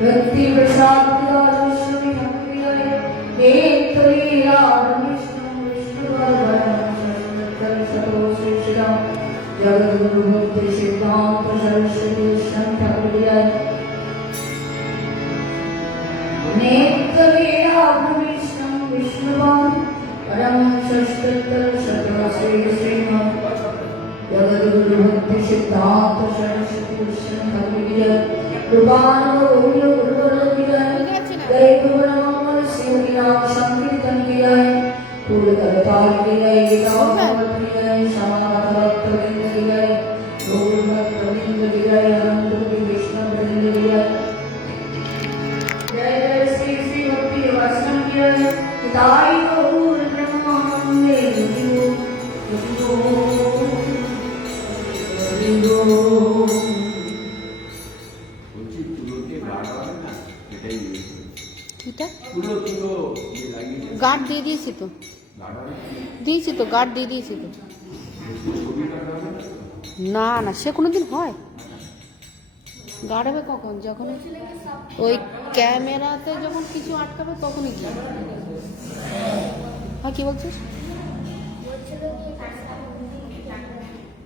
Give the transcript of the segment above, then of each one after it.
भक्ति प्रसाद जगद्गुरु भक्ति सिद्धांत सरस्वती ठाकुर विष्णु विष्णुवान परम षष्ठोत्तर श्री श्रीमद जगद्गुरु भक्ति सिद्धांत सरस्वती ठाकुर कृपानो जय गुरुनाम शिवनाम संकीर्तन किया है फूल करताल किया है समागत भक्त किया है गौर भक्त किया है अनंत विष्णु वृंद किया है जय जय श्री श्री भक्ति वचन किया है हिताय गौर ब्रह्मानंदे গার্ড দিয়ে দিয়েছি তো গার্ড দিয়ে দিয়েছি তো না না সে কোনোদিন হয় গার্ড হবে কখন যখন ওই ক্যামেরাতে যখন কিছু আটকাবে তখনই কি হ্যাঁ কি বলছিস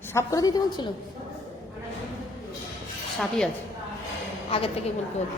সাফ করে দিতে বলছিল সাপই আছে আগের থেকে বলতে হতো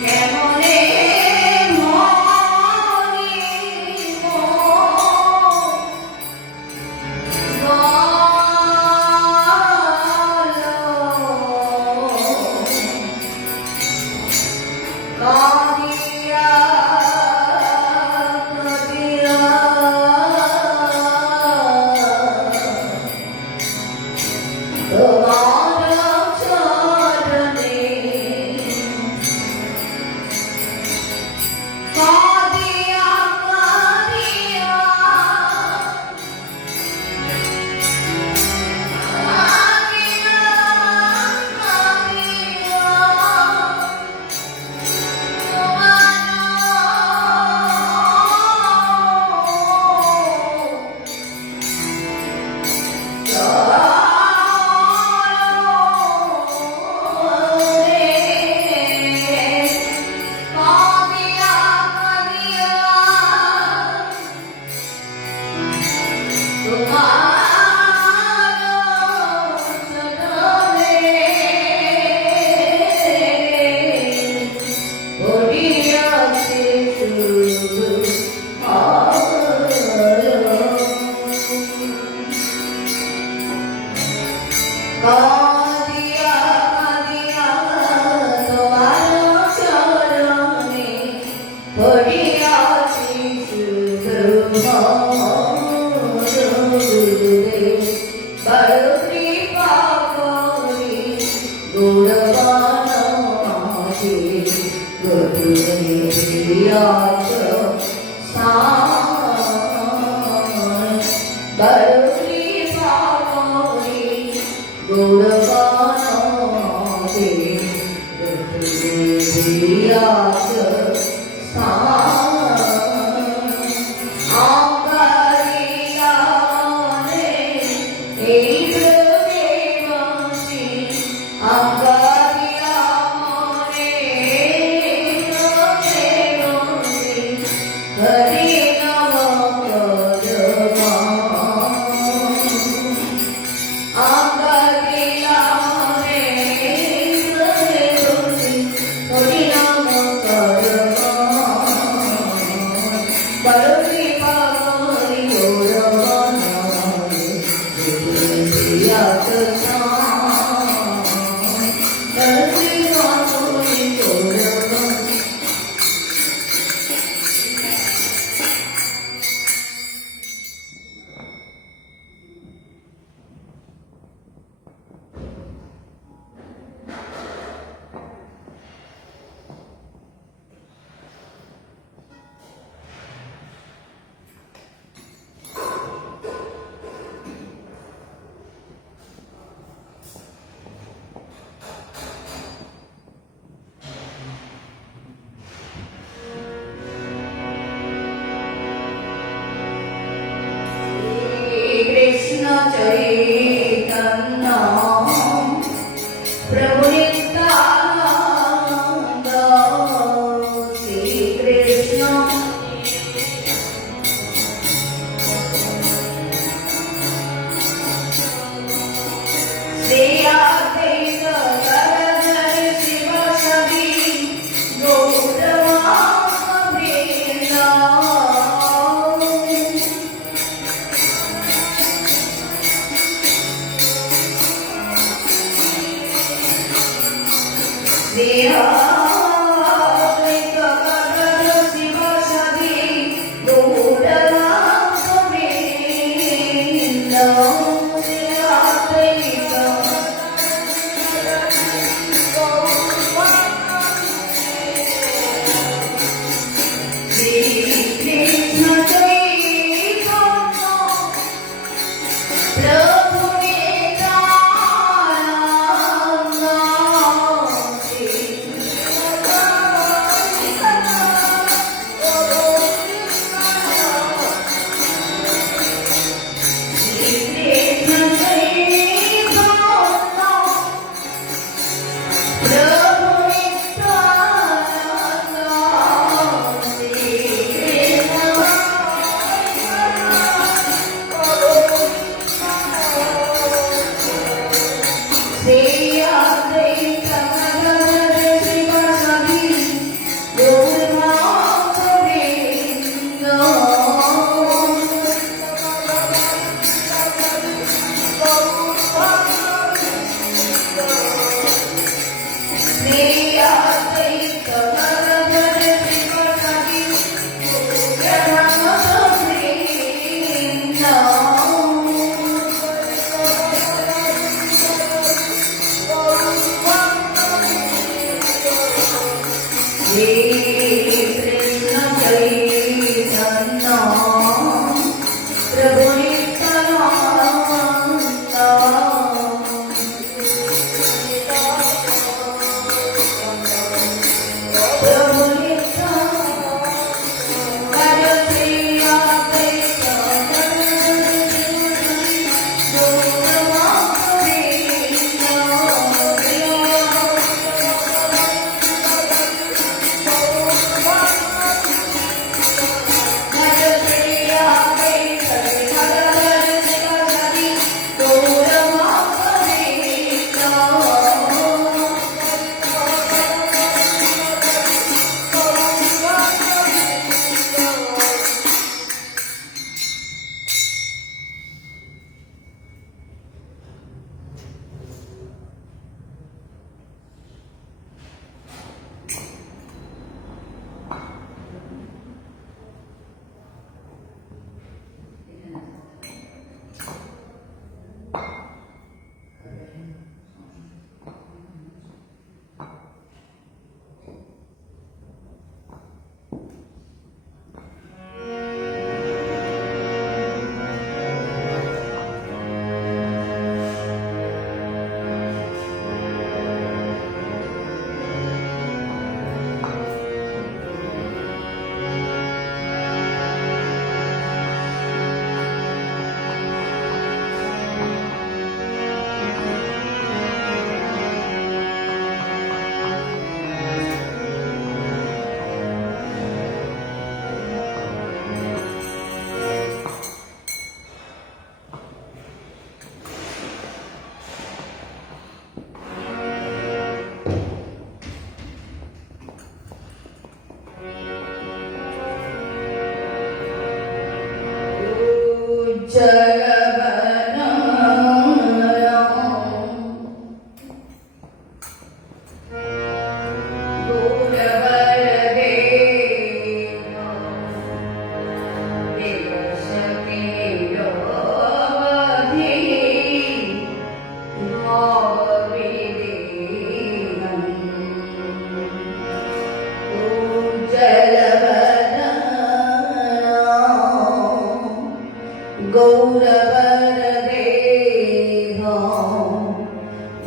কেমনে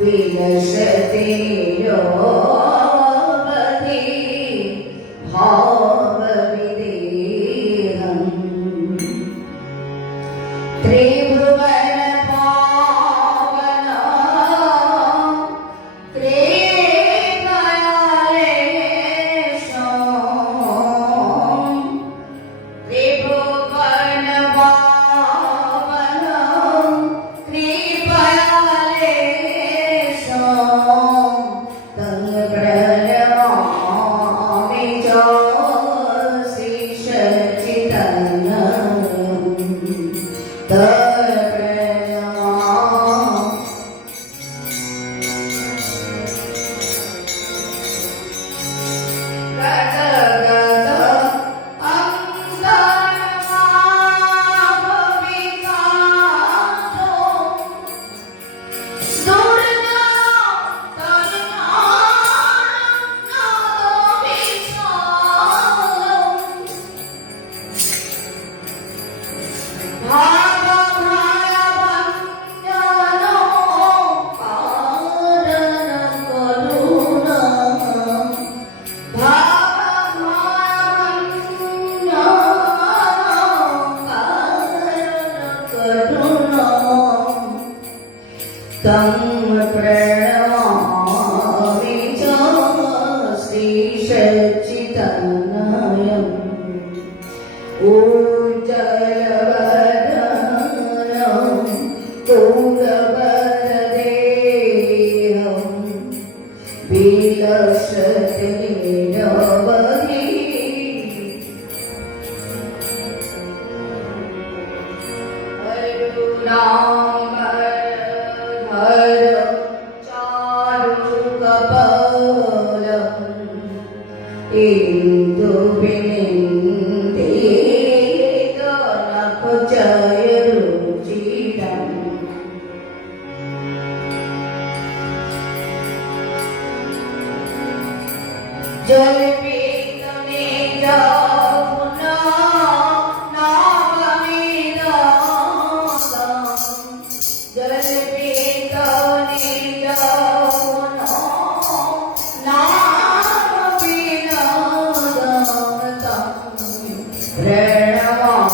विलसते योऽवधि भावविदेहम् त्रिभुवन पावना त्रिदयालेशम् त्रिभुवन पावना त्रिदयालेशम् तं प्रणमामि च तं प्रणमामि च श्रीसच्चिदानन्दम् उज्ज्वलवदनं पूर्णवरदेहं विलसते नवधि जल पीतने जामुना नाममीना जल पीतने जामुना नाममीना प्रणमामि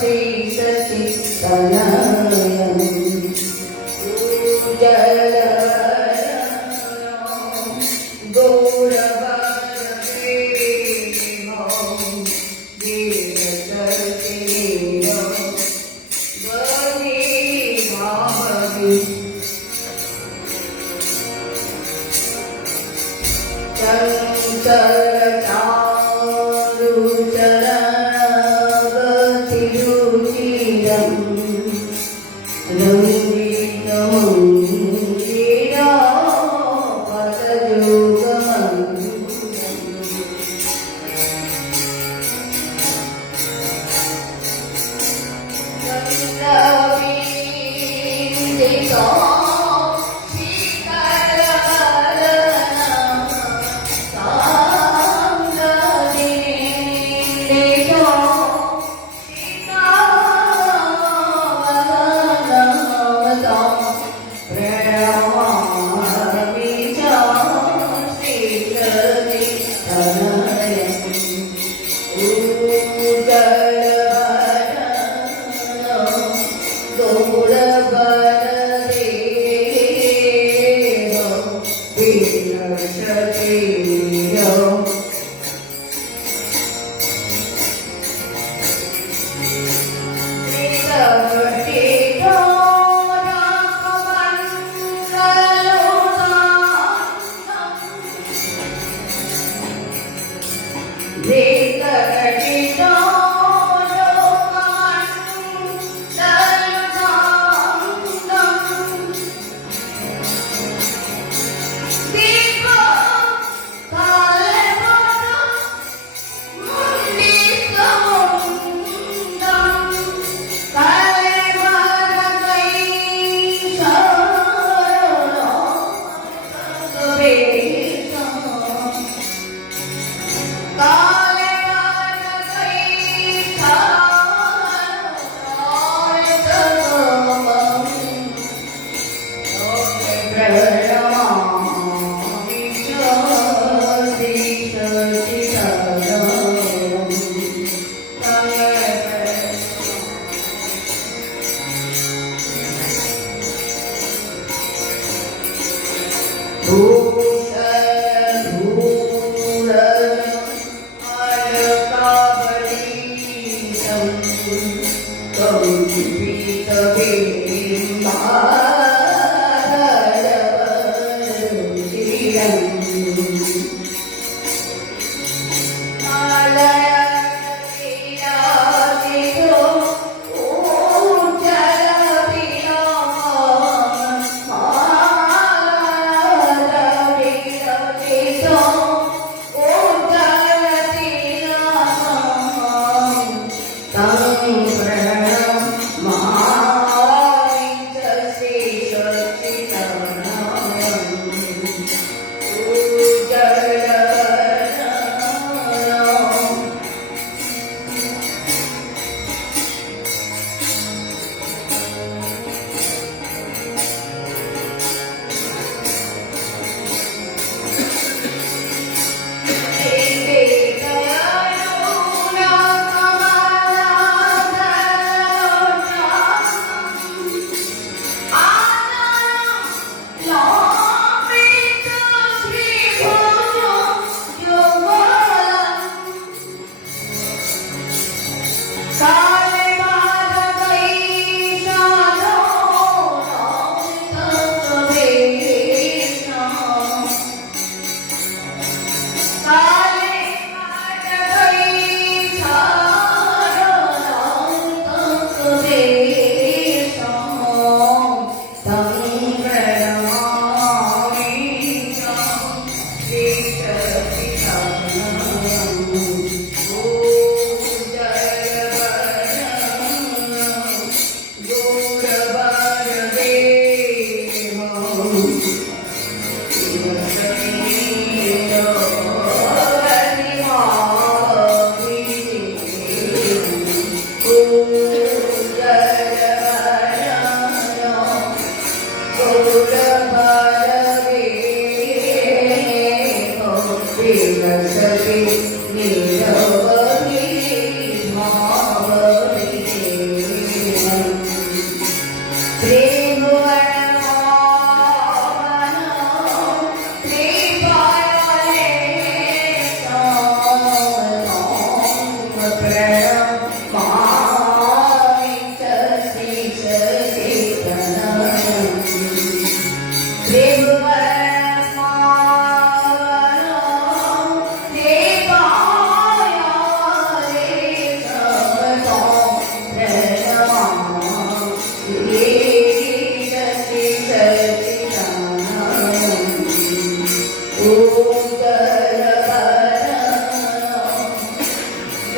श्री चल चारु चरणवती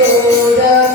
Buddha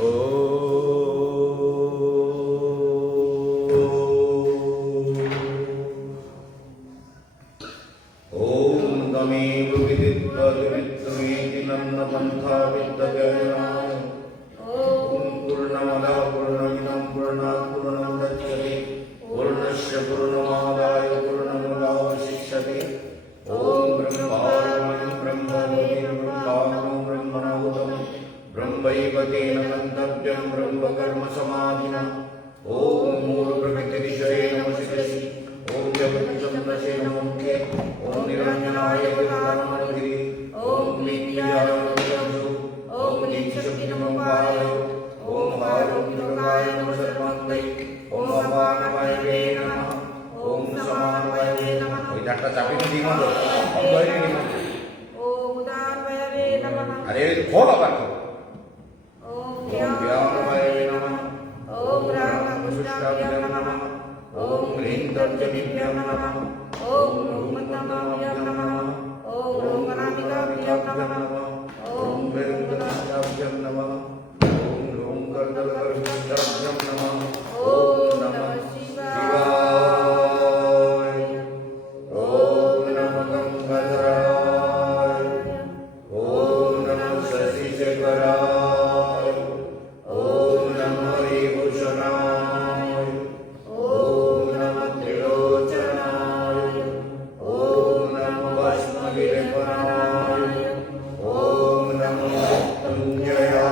ॐ तमेव विदित्वा विवित्तमेति नन्नपन्था विद्यते पूर्णमदः पूर्णमिदं पूर्णात् पूर्णमुदच्यते पूर्णस्य पूर्णमादाय पूर्णमेवावशिष्यते ॐ ब्रह्माण्डं ब्रह्मणो ब्रह्मणोदं ब्रह्मैव तेन गन्तव्यं ब्रह्मकर्मसमाधिना ॐ मूलप्रकृतिविषये नमः ॐ जगच्चन्द्रसे नमोऽखे ॐ निरञ्जनाय गुरुनामगिरि ॐ नित्याय नमो ॐ नित्यशक्ति नमोपाय ॐ आरोग्यकाय नमः सर्वङ्गै ॐ अपारमये नमः ॐ समानमये नमः ওই চারটা চাপিয়ে দিই মতো অঙ্গই দিই ॐ उदारमये नमः আরে খোল আবার খোল ॐ व्यामये नमः ॐ रामकृष्णाय नमः ॐ ह्रीं तर्जनीभ्यं नमः ॐ रोमतमाभ्यं नमः ॐ रोमनामिकाभ्यं नमः ॐ वेङ्कटाभ्यं नमः ॐ रोङ्कर्दलकर्मभ्यं नमः ॐ नमः शिवाय ॐ नमः गङ्गाधराय ॐ नमः शशिशेखराय ॐ नमः हरिभूषणाय ॐ नमः त्रिलोचनाय ॐ नमः वैष्णवीरपराय ॐ नमः मृत्युञ्जयाय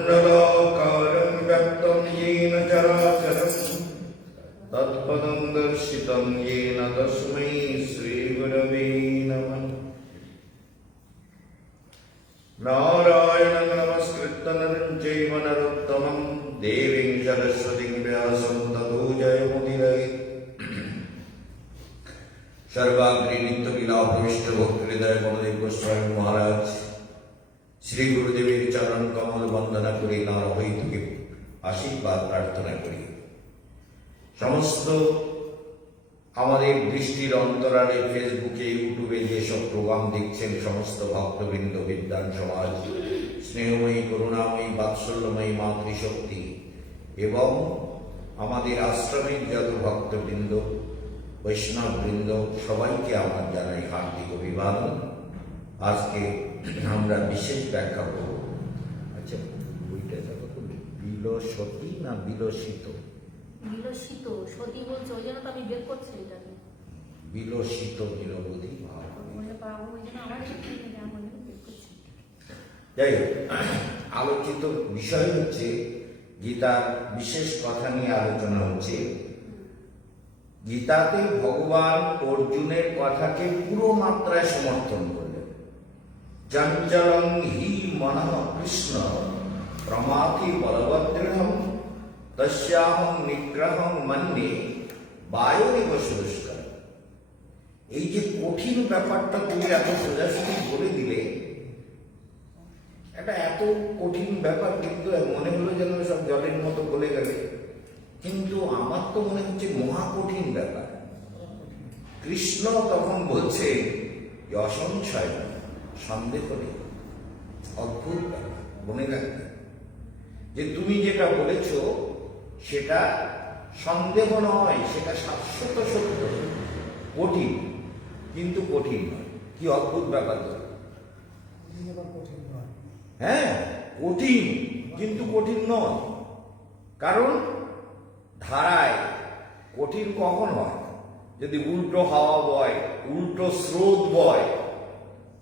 अखण्डमण्डलाकारं व्याप्तं येन चराचरं तत्पदं दर्शितं येन तस्मै श्रीगुरवे नमः नारायणं नमस्कृत्य नरं चैव नरोत्तमं देवीं सरस्वतीं व्यासं ततो जयमुदीरये सर्वाग्रे नित्य विलापविष्ट भक्तहृदय गुरुदेव गोस्वामी महाराज শ্রী গুরুদেবের চরণ কমল বন্দনা করে তাঁর অবৈধকে আশীর্বাদ প্রার্থনা করি। সমস্ত আমাদের দৃষ্টির অন্তরালে ফেসবুকে ইউটিউবে যেসব প্রোগ্রাম দেখছেন সমস্ত ভক্তবৃন্দ, বিদ্যান সমাজ, স্নেহময়ী করুণাময়ী বাৎসল্যময়ী মাতৃশক্তি এবং আমাদের আশ্রমের যত ভক্তবৃন্দ বৈষ্ণববৃন্দ সবাইকে আমার জানাই হার্দিক অভিবাদন। আজকে আমরা বিশেষ ব্যাখ্যা করব। আচ্ছা, বইটা দেখো তো, বিলসতী না বিলসিত? বিলসিত সতী বলছে, ওই জন্য তো আমি বের করছি এটাকে। বিলসিত নিরবধি ভাব। যাই হোক, আলোচিত বিষয় হচ্ছে গীতার বিশেষ কথা নিয়ে আলোচনা হচ্ছে। গীতাতে ভগবান অর্জুনের কথাকে পুরো মাত্রায় সমর্থন করলেন। চঞ্চলং হি মনঃ কৃষ্ণ প্রমাথি বলবদৃঢ়ং তস্যাহং নিগ্রহং মন্যে বায়ুরিব সুদুষ্কর। এই যে কঠিন ব্যাপারটা তুমি এত সোজাসুজি বলে দিলে, এটা এত কঠিন ব্যাপার কিন্তু মনে হলো যেন সব জলের মতো বলে গেলে, কিন্তু আমার তো মনে হচ্ছে মহা কঠিন ব্যাপার। কৃষ্ণ তখন বলছে অসংশয় সন্দেহ নেই, অদ্ভুত ব্যাপার। মনে রাখবে যে তুমি যেটা বলেছ সেটা সন্দেহ নয়, সেটা শাশ্বত সত্য। কঠিন কিন্তু কঠিন নয়। কি অদ্ভুত ব্যাপার! হ্যাঁ, কঠিন কিন্তু কঠিন নয়। কারণ ধারায় কঠিন কখন হয়? যদি উল্টো হাওয়া বয়, উল্টো স্রোত বয়,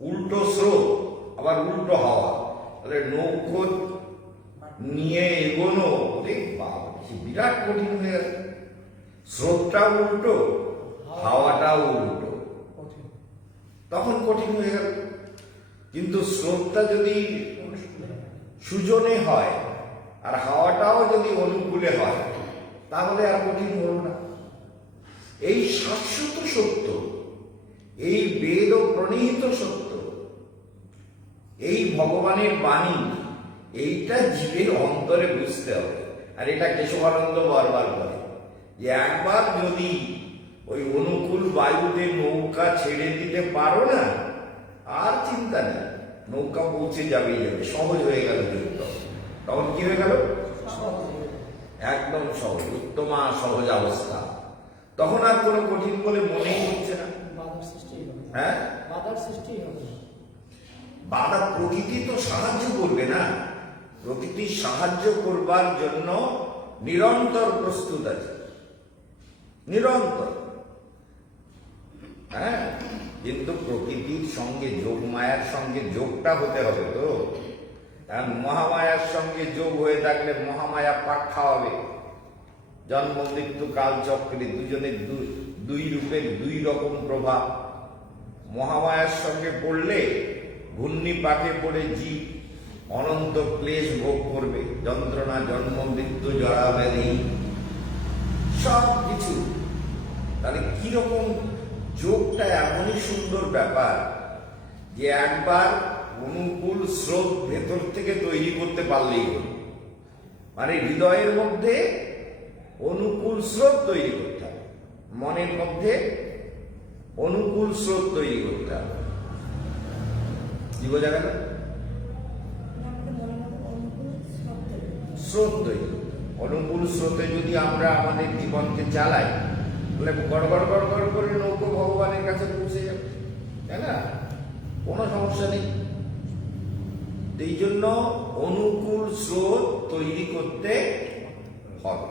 উল্টো স্রোত আবার উল্টো হাওয়া, তাহলে নৌকো নিয়ে এগোনো বিরাট কঠিন হয়ে গেল। স্রোতটাও উল্টো, হাওয়াটাও উল্টো, তখন কঠিন হয়ে গেল। কিন্তু স্রোতটা যদি সুজনে হয় আর হাওয়াটাও যদি অনুকূলে হয়, তাহলে আর কঠিন হল না। এই শাশ্বত সত্য, এই বেদ প্রণীত সত্য, এই ভগবানের বাণী, এইটা জীবের অন্তরে বুঝতে হবে। আর এটা কেশবানন্দ বারবার বলে যে একবার যদি ওই অনুকূল বায়ুতে নৌকা ছেড়ে দিতে পারো না, আর চিন্তা চিন্তা নেই, নৌকা পৌঁছে যাবেই যাবে, সহজ হয়ে গেল যুদ্ধ। তখন কি হয়ে গেল? একদম সহজ, উত্তমা সহজ অবস্থা। তখন আর কোনো কঠিন বলে মনেই হচ্ছে না। হ্যাঁ, বাধা প্রকৃতি তো সাহায্য করবে না, প্রকৃতি সাহায্য করবার জন্য নিরন্তর প্রস্তুত আছে, নিরন্তর। হ্যাঁ, কিন্তু প্রকৃতির সঙ্গে যোগ, মায়ার সঙ্গে যোগটা হতে হবে তো। কারণ মহামায়ার সঙ্গে যোগ হয়ে থাকলে মহামায়া পাক খাওয়াবে। জন্ম মৃত্যু কাল চক্রে দুজনের দুই রূপের দুই রকম প্রভাব। মহামায়ার সঙ্গে পড়লে ঘূর্ণি পাকে পড়ে জীব অনন্ত ক্লেশ ভোগ করবে, যন্ত্রণা, জন্ম মৃত্যু, জরা ব্যাধি, সব কিছু। তাহলে কিরকম যোগটা এমনই সুন্দর ব্যাপার যে একবার অনুকূল স্রোত ভেতর থেকে তৈরি করতে পারলেই হল। মানে হৃদয়ের মধ্যে অনুকূল স্রোত তৈরি করতে হবে, মনের মধ্যে অনুকূল স্রোত তৈরি করতে হবে। কি বোঝা গেল? স্রোত তৈরি করতে হবে। অনুকূল স্রোতে যদি আমরা আমাদের জীবনকে চালাই, তাহলে গড়গড় গড়গড় করে নৌকো ভগবানের কাছে পৌঁছে যাবে, তাই না? কোনো সমস্যা নেই। এই জন্য অনুকূল স্রোত তৈরি করতে হবে।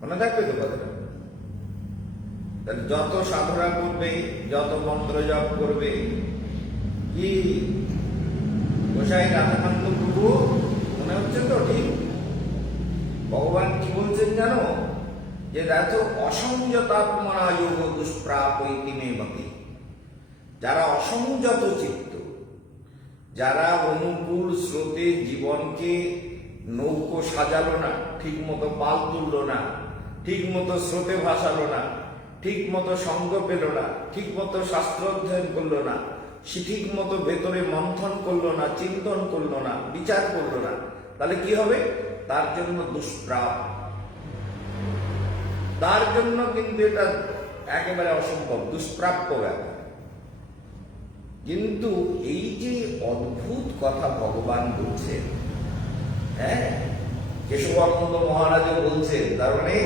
মনে থাকবে তো কথাটা? যত সাধনা করবে, যত মন্ত্র জপ করবে, কি গোসাই রাধাকান্ত প্রভু মনে হচ্ছে তো ঠিক? ভগবান কি বলছেন জানো? যে দেখো, অসংযতাত্মনা যোগ দুষ্প্রাপৈতি মে মতি। যারা অসংযত চিত্ত, যারা অনুকূল স্রোতে জীবনকে নৌকো সাজালো না, ঠিক মতো পাল তুললো না, ঠিক মতো স্রোতে ভাসালো না, ঠিক মতো সঙ্গ পেল না, ঠিক মতো শাস্ত্র অধ্যয়ন করলো না, সে ঠিক মতো ভেতরে মন্থন করলো না, চিন্তন করলো না, বিচার করলো না, তাহলে কি হবে? তার জন্য দুষ্প্রাপ, তার জন্য কিন্তু এটা একেবারে অসম্ভব, দুষ্প্রাপ্য ব্যাপার। কিন্তু এই যে অদ্ভুত কথা ভগবান বলছেন, হ্যাঁ, কেশবানন্দ মহারাজও বলছেন, তার মানে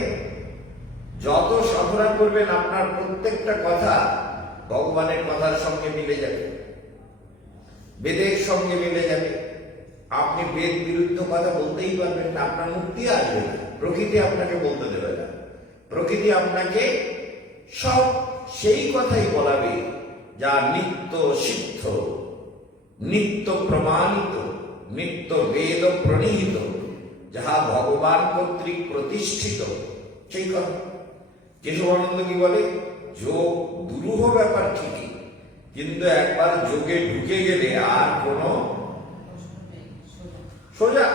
যত সাধনা করবেন আপনার প্রত্যেকটা কথা ভগবানের কথার সঙ্গে মিলে যাবে, বেদের সঙ্গে মিলে যাবে। আপনি বেদ বিরুদ্ধ কথা বলতেই পারবেন না, আপনার মুক্তি আসবে না। প্রকৃতি আপনাকে বলতে দেবে না, প্রকৃতি আপনাকে সব সেই কথাই বলাবে যা নিত্য সিদ্ধ, নিত্য প্রমাণিত, নিত্য বেদ প্রণীত, যাহা ভগবান কর্তৃক প্রতিষ্ঠিত, সেই কথা। কেশবানন্দ কি বলে? যোগ দুরূহ ব্যাপার ঠিকই, কিন্তু একবার যোগে ঢুকে গেলে আর কোনো সোজা,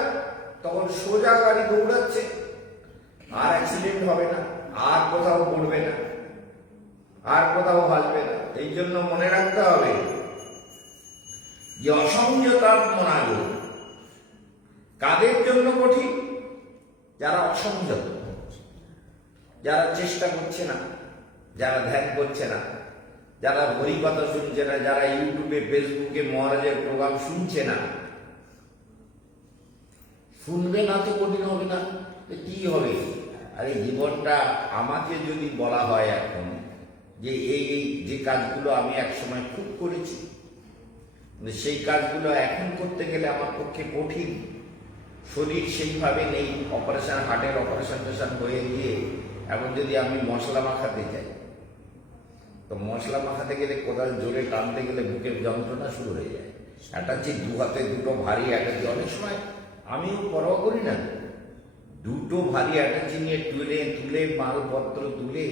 তখন সোজা গাড়ি দৌড়াচ্ছে, আর অ্যাক্সিডেন্ট হবে না, আর কোথাও পড়বে না, আর কোথাও ভাসবে না। এই জন্য মনে রাখতে হবে যে অসংযতাত্মনা যোগ কাদের জন্য কঠিন? যারা অসংযত, যারা চেষ্টা করছে না, যারা ধ্যান করছে না, যারা হরিকথা শুনছে না, যারা ইউটিউবে ফেসবুকে মহারাজের প্রোগ্রাম শুনছে না। শুনবে না তো কঠিন হবে না, কি হবে? আরে জীবনটা আমাকে যদি বলা হয় এখন যে এই এই যে কাজগুলো আমি একসময় খুব করেছি, সেই কাজগুলো এখন করতে গেলে আমার পক্ষে কঠিন, শরীর সেইভাবে নেই, অপারেশন, হার্টের অপারেশন হয়ে গিয়ে এখন যদি আমি মশলা মাখাতে যাই, তো মশলা মাখাতে গেলে কোদাল জোরে টানতে গেলে বুকের যন্ত্রণা শুরু হয়ে যায়। একটা হচ্ছে দু হাতে দুটো ভারী অ্যাটাচি, অনেক সময় আমিও পরোয়া করি না, দুটো ভারী অ্যাটাচি নিয়ে তুলে মালপত্র তুলে,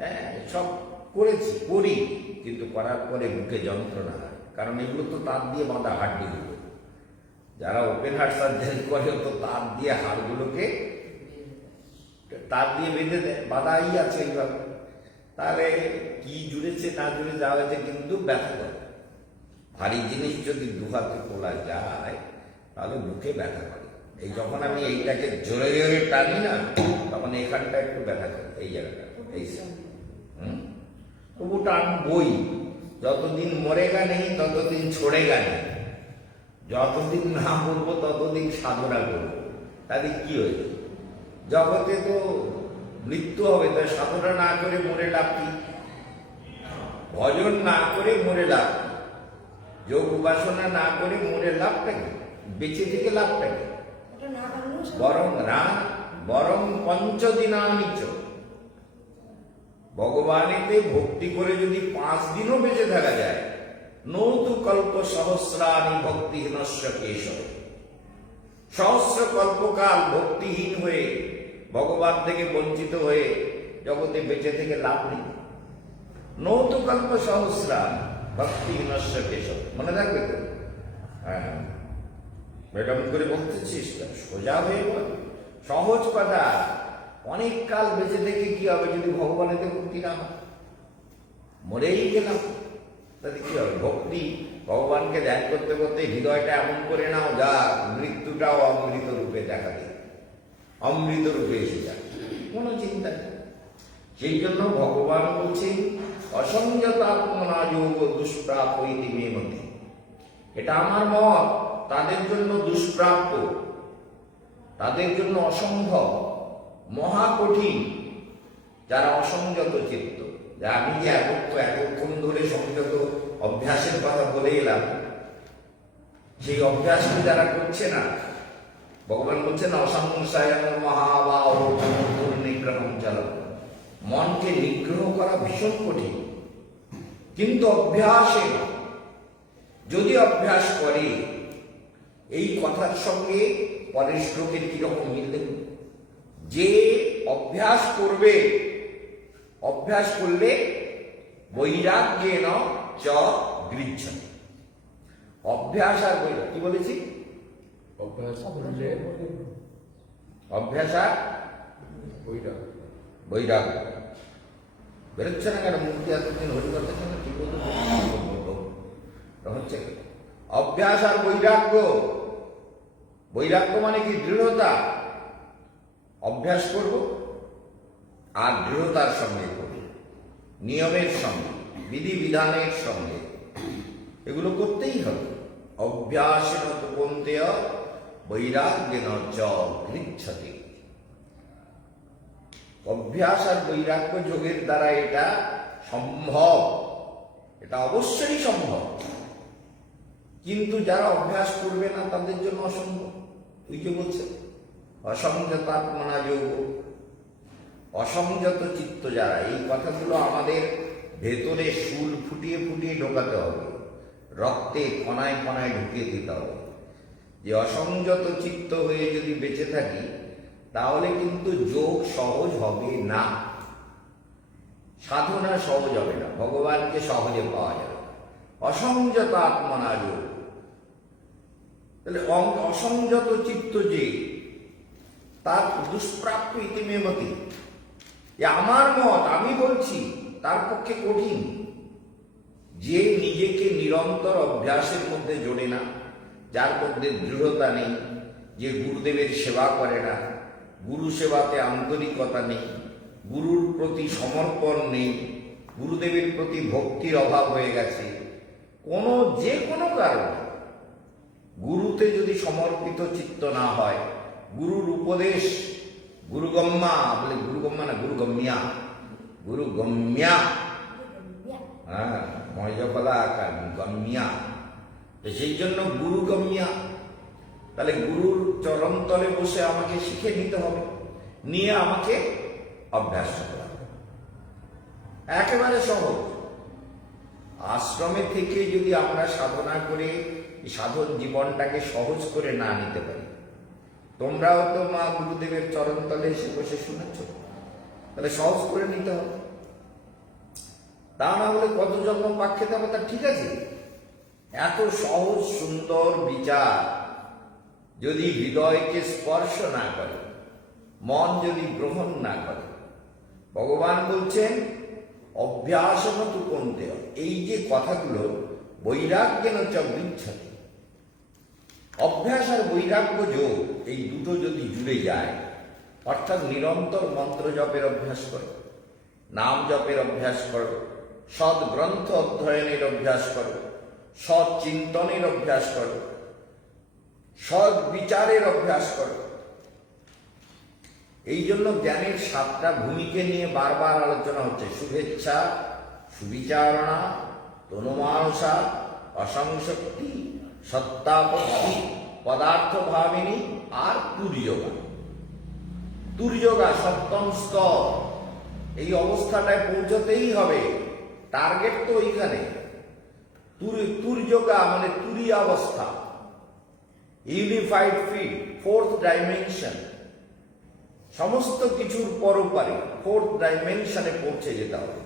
হ্যাঁ, সব করেছি, করি, কিন্তু করার পরে বুকে যন্ত্রণা হয়। কারণ এগুলো তো তার দিয়ে বাঁধা হাড়গুলো, যারা ওপেন হার্ট সার্জারি করে তো তার দিয়ে হাড়গুলোকে তার দিয়ে বেঁধে দেয়, বাঁধাই আছে এইভাবে। তাহলে কি জুড়েছে না জুড়ে যাওয়া হয়েছে, কিন্তু ব্যথা করে। ভারী জিনিস যদি দু হাতে তোলা যায় তাহলে বুকে ব্যথা করে। এই যখন আমি এইটাকে জোরে জোরে টানি না, তখন এখানটা একটু ব্যথা করে, এই জায়গাটা, এই তবু টান বই, যতদিন মরেগা নেই ততদিন ছোড়েগা নেই, যতদিন না বলবো ততদিন সাধনা করবো। তাদের কি হয়েছে? জগতে তো মৃত্যু হবে, তো সাধনা না করে মরে লাভ কি? ভজন না করে মরে লাভ কি? যোগ উপাসনা না করে মরে লাভটা কি? বেঁচে থেকে লাভটা কি? বরং পঞ্চদিনানিচ, ভগবানেতে ভক্তি করে যদি 5 দিনও বেঁচে থাকা যায়, নৌতু কল্প সহস্রানি ভক্তিহীনস্য কেশব, সহস্র কল্পকাল ভক্তিহীন হয়ে ভগবান থেকে বঞ্চিত হয়ে জগতে বেঁচে থেকে লাভ নেই। নৌতু কল্প সহস্রানি ভক্তিহীনস্য কেশব, মনে থাকবে তো? হ্যাঁ, ম্যাডাম করে বলতেছিস, সোজা হয়ে বল, সহজ কথা। অনেক কাল বেঁচে থেকে কি হবে যদি ভগবানেতে ভক্তি না হয়? মরেই গেলাম, তাতে কি হবে? ভক্তি, ভগবানকে ধ্যান করতে করতে হৃদয়টা এমন করে নাও যা মৃত্যুটাও অমৃত রূপে দেখা দেয়, অমৃত রূপে এসে যায়, কোনো চিন্তা নেই। সেই জন্য ভগবান বলছেন অসংযত আত্মনা যোগ দুষ্প্রাপ ইতি মে মতে, এটা আমার মত, তাদের জন্য দুষ্প্রাপ্য, তাদের জন্য অসম্ভব, মহা কঠিন, যারা অসংযত চিত্ত। আমি যে এতক্ষণ ধরে সংযত অভ্যাসের কথা বলে এলাম, সেই অভ্যাসকে যারা করছে না, ভগবান বলছেন অসংশয়ন মহাবাহ নিগ্রহম চালক, মনকে নিগ্রহ করা ভীষণ কঠিন, কিন্তু অভ্যাসে, যদি অভ্যাস করে, এই কথার সঙ্গে পরের শ্লোকের কিরকম মিল দেবে? যে অভ্যাস করবে, অভ্যাস করলে বৈরাগ্যেন চ গৃহ্যতে, অভ্যাস আর বৈরাগ্য, কি বলেছি? অভ্যাস আর বৈরাগ্য বেরোচ্ছে না কেন? মূর্তি এতদিন হরিকথা কেন ঠিক হচ্ছে? অভ্যাস আর বৈরাগ্য, বৈরাগ্য মানে কি? দৃঢ়তা। অভ্যাস করব আর দৃঢ়তার সঙ্গে করব, নিয়মের সঙ্গে, বিধিবিধানের সঙ্গে, এগুলো করতেই হবে। অভ্যাসেন উপন্তেয় বৈরাগ্যেন চ গৃহ্যতে, অভ্যাস আর বৈরাগ্য যোগের দ্বারা এটা সম্ভব, এটা অবশ্যই সম্ভব। কিন্তু যারা অভ্যাস করবে না তাদের জন্য অসম্ভব। ওই যে বলছে অসংযত আত্মনা যোগ, অসংযত চিত্ত যারা, এই কথাগুলো আমাদের ভেতরে শুল ফুটিয়ে ফুটিয়ে ঢোকাতে হবে, রক্তে কণায় কণায় ঢুকিয়ে দিতে হবে, যে অসংযত চিত্ত হয়ে যদি বেঁচে থাকি তাহলে কিন্তু যোগ সহজ হবে না, সাধনা সহজ হবে না, ভগবানকে সহজে পাওয়া যাবে। অসংযত আত্মনা যোগ, তাহলে অসংযত চিত্ত যে, তার দুষ্প্রাপ্য ইতিমেমতি, আমার মত, আমি বলছি, তার পক্ষে কঠিন। যে নিজেকে নিরন্তর অভ্যাসের মধ্যে জোড়ে না, যার মধ্যে দৃঢ়তা নেই, যে গুরুদেবের সেবা করে না, গুরু সেবাতে আন্তরিকতা নেই, গুরুর প্রতি সমর্পণ নেই, গুরুদেবের প্রতি ভক্তির অভাব হয়ে গেছে, যে কোনো কারণে গুরুতে যদি সমর্পিত চিত্ত না হয়, গুরুর উপদেশ, গুরুগম্যা বলে, গুরুগম্যা না, গুরুগম্যা, গুরুগম্যা, হ্যাঁ, ময়জকলা আকার গম্যা, সেই জন্য গুরুগম্যা। তাহলে গুরুর চরণতলে বসে আমাকে শিখে নিতে হবে, নিয়ে আমাকে অভ্যাস করা হবে, একেবারে সহজ। আশ্রমে থেকে যদি আমরা সাধনা করে সাধন জীবনটাকে সহজ করে না নিতে পারি, তোমরাও তো মা গুরুদেবের চরণতলে এসে বসে শুনেছ, তাহলে সহজ করে নিতে হবে। তা না হলে কত জন্ম পাক খেতে হবে, তা ঠিক আছে। এত সহজ সুন্দর বিচার যদি হৃদয়কে স্পর্শ না করে, মন যদি গ্রহণ না করে, ভগবান বলছেন অভ্যাসন তু কোনতে, এই যে কথাগুলো বৈরাগ্যেন চ গৃহ্যতে, অভ্যাস আর বৈরাগ্য যোগ, এই দুটো যদি জুড়ে যায়, অর্থাৎ নিরন্তর মন্ত্র জপের অভ্যাস করো, নাম জপের অভ্যাস করো, সৎ গ্রন্থ অধ্যয়নের অভ্যাস করো, সৎ চিন্তনের অভ্যাস করো, সৎ বিচারের অভ্যাস করো। এই জন্য জ্ঞানের 7টা ভূমিকে নিয়ে বারবার আলোচনা হচ্ছে: শুভেচ্ছা, সুবিচারণা, তনুমানসা, অসংশক্তি, সত্তাপত্তি, পদার্থ ভাবিনী আর তুর্যগা। তুর্যগা 7ম স্তর। এই অবস্থাটায় পৌঁছতেই হবে, টার্গেট তো ওইখানে। তুর্যগা মানে তুরীয় অবস্থা, ইউনিফাইড ফিল্ড, 4th ডাইমেনশন। সমস্ত কিছুর পরপারে 4th ডাইমেনশনে পৌঁছে যেতে হবে,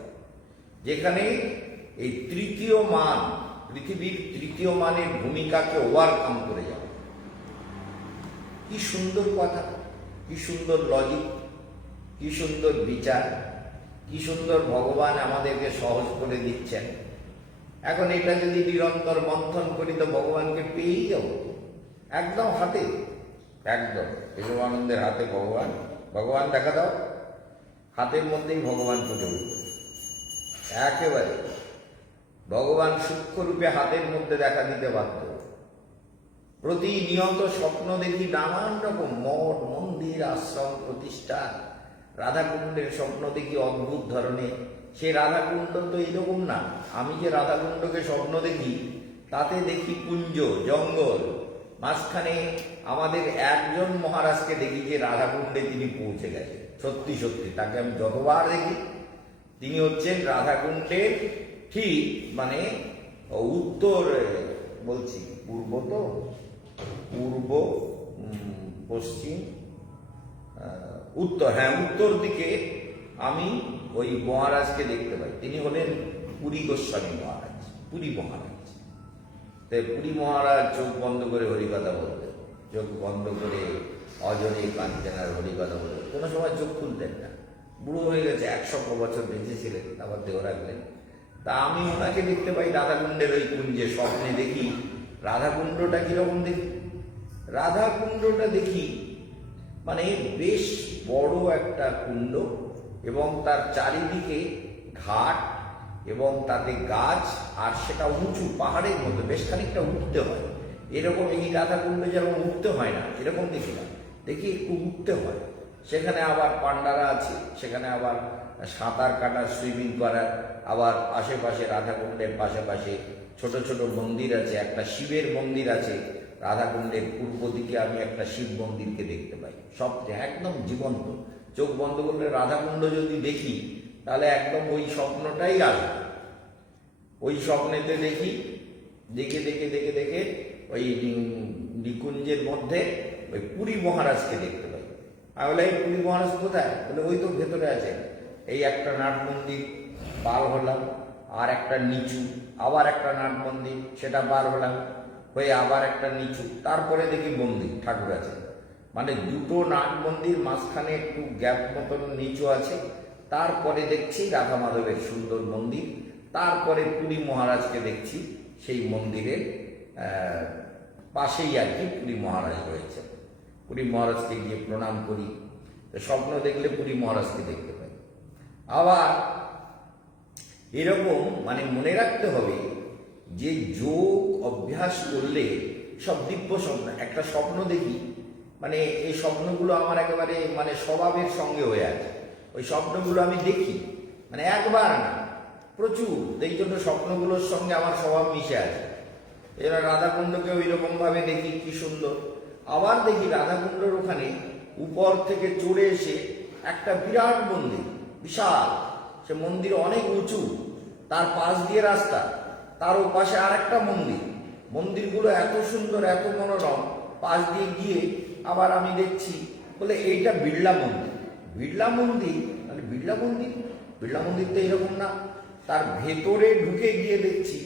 যেখানে এই তৃতীয় মান, পৃথিবীর তৃতীয় মানের ভূমিকাকে ওভারকাম করে যাবে। কি সুন্দর কথা, কি সুন্দর লজিক, কি সুন্দর বিচার, কি সুন্দর ভগবান আমাদেরকে সহজ করে দিচ্ছেন। এখন এটা যদি নিরন্তর মন্থন করি তো ভগবানকে পেয়েই যাব, একদম হাতে, একদম বিবেকানন্দের হাতে ভগবান। ভগবান দেখা দাও, হাতের মধ্যেই ভগবান ফুটে উঠবে একেবারে। ভগবান সূক্ষ্মরূপে হাতের মধ্যে দেখা দিতে বাধ্য। প্রতিনিয়ত স্বপ্ন দেখি নানান রকম মঠ, মন্দির, আশ্রম প্রতিষ্ঠা। রাধাকুণ্ডের স্বপ্ন দেখি অদ্ভুত ধরনের। সে রাধাকুণ্ড তো এইরকম না। আমি যে রাধাকুণ্ডকে স্বপ্ন দেখি তাতে দেখি কুঞ্জ, জঙ্গল, মাঝখানে আমাদের একজন মহারাজকে দেখি যে রাধাকুণ্ডে তিনি পৌঁছে গেছে। সত্যি সত্যি তাকে আমি যতবার দেখি, তিনি হচ্ছেন রাধাকুণ্ডের ঠিক মানে উত্তর, বলছি পূর্ব, তো পূর্ব, পশ্চিম, উত্তর, হ্যাঁ উত্তর দিকে আমি ওই মহারাজকে দেখতে পাই। তিনি হলেন পুরী গোস্বামী মহারাজ, পুরী মহারাজ। তাই পুরী মহারাজ চোখ বন্ধ করে হরিকথা বলতেন, চোখ বন্ধ করে অজরে কাঞ্চনার হরিকথা বলতেন। কোনো সময় চোখ খুলতেন না। বুড়ো হয়ে গেছে, 100 বছর বেঁচেছিলেন, আবার দেহ রাখলেন। তা আমি ওনাকে দেখতে পাই রাধাকুণ্ডের ওই কুঞ্জে, স্বপ্নে দেখি। রাধাকুণ্ডটা কিরকম দেখি? রাধাকুণ্ডটা দেখি মানে বেশ বড় একটা কুণ্ড এবং তার চারিদিকে ঘাট এবং তাতে গাছ, আর সেটা উঁচু পাহাড়ের মতো, বেশ খানিকটা উঠতে হয়। এরকম এই রাধাকুণ্ড যেরকম উঠতে হয় না, এরকম দেখি না, দেখি একটু উঠতে হয়। সেখানে আবার পান্ডারা আছে, সেখানে আবার সাঁতার কাটার, সুইমিং করার, আবার আশেপাশে রাধাকুণ্ডের পাশাপাশি ছোট ছোট মন্দির আছে। একটা শিবের মন্দির আছে রাধাকুণ্ডের পূর্ব দিকে, আমি একটা শিব মন্দিরকে দেখতে পাই। সব একদম জীবন্ত। চোখ বন্ধ করলে রাধাকুণ্ড যদি দেখি তাহলে একদম ওই স্বপ্নটাই আসবে। ওই স্বপ্নেতে দেখি, দেখে দেখে দেখে দেখে ওই নিকুঞ্জের মধ্যে ওই পুরী মহারাজকে দেখতে পাই। আমি বলে, এই পুরী মহারাজ কোথায়? বলে ওই তো ভেতরে আছে। এই একটা নাট মন্দির পার হলাম, আর একটা নিচু, আবার একটা নাট মন্দির, সেটা পার হলাম, হয়ে আবার একটা নিচু, তারপরে দেখি মন্দির, ঠাকুর আছে। মানে দুটো নাট মন্দির, মাঝখানে একটু গ্যাপ মতন নিচু আছে। তারপরে দেখছি রাধা মাধবের সুন্দর মন্দির, তারপরে পুরী মহারাজকে দেখছি। সেই মন্দিরের পাশেই আর কি পুরী মহারাজ রয়েছে। পুরী মহারাজকে গিয়ে প্রণাম করি। স্বপ্ন দেখলে পুরী মহারাজকে দেখতে পাই। আবার এরকম মানে মনে রাখতে হবে যে যোগ অভ্যাস করলে সব দিব্য স্বপ্ন। একটা স্বপ্ন দেখি মানে এই স্বপ্নগুলো আমার একেবারে মানে স্বভাবের সঙ্গে হয়ে আছে। ওই স্বপ্নগুলো আমি দেখি মানে একবার না, প্রচুর। এই জন্য স্বপ্নগুলোর সঙ্গে আমার স্বভাব মিশে আছে। এরা রাধাকুণ্ডকে ওই রকম ভাবে দেখি, কি সুন্দর। আবার দেখি রাধাকুণ্ডের ওখানে উপর থেকে চড়ে এসে একটা বিরাট মন্দির, বিশাল। সে মন্দির অনেক উঁচু, তার পাশ দিয়ে রাস্তা, তার ওপাশে আর একটা মন্দির। মন্দিরগুলো এত সুন্দর, এত মনোরম। পাশ দিয়ে গিয়ে আবার আমি দেখছি, বলে এইটা বিড়লা মন্দির। বিড়লা মন্দির মানে বিড়লা মন্দির, বিড়লা মন্দির তো এরকম না। তার ভেতরে ঢুকে গিয়ে দেখছি,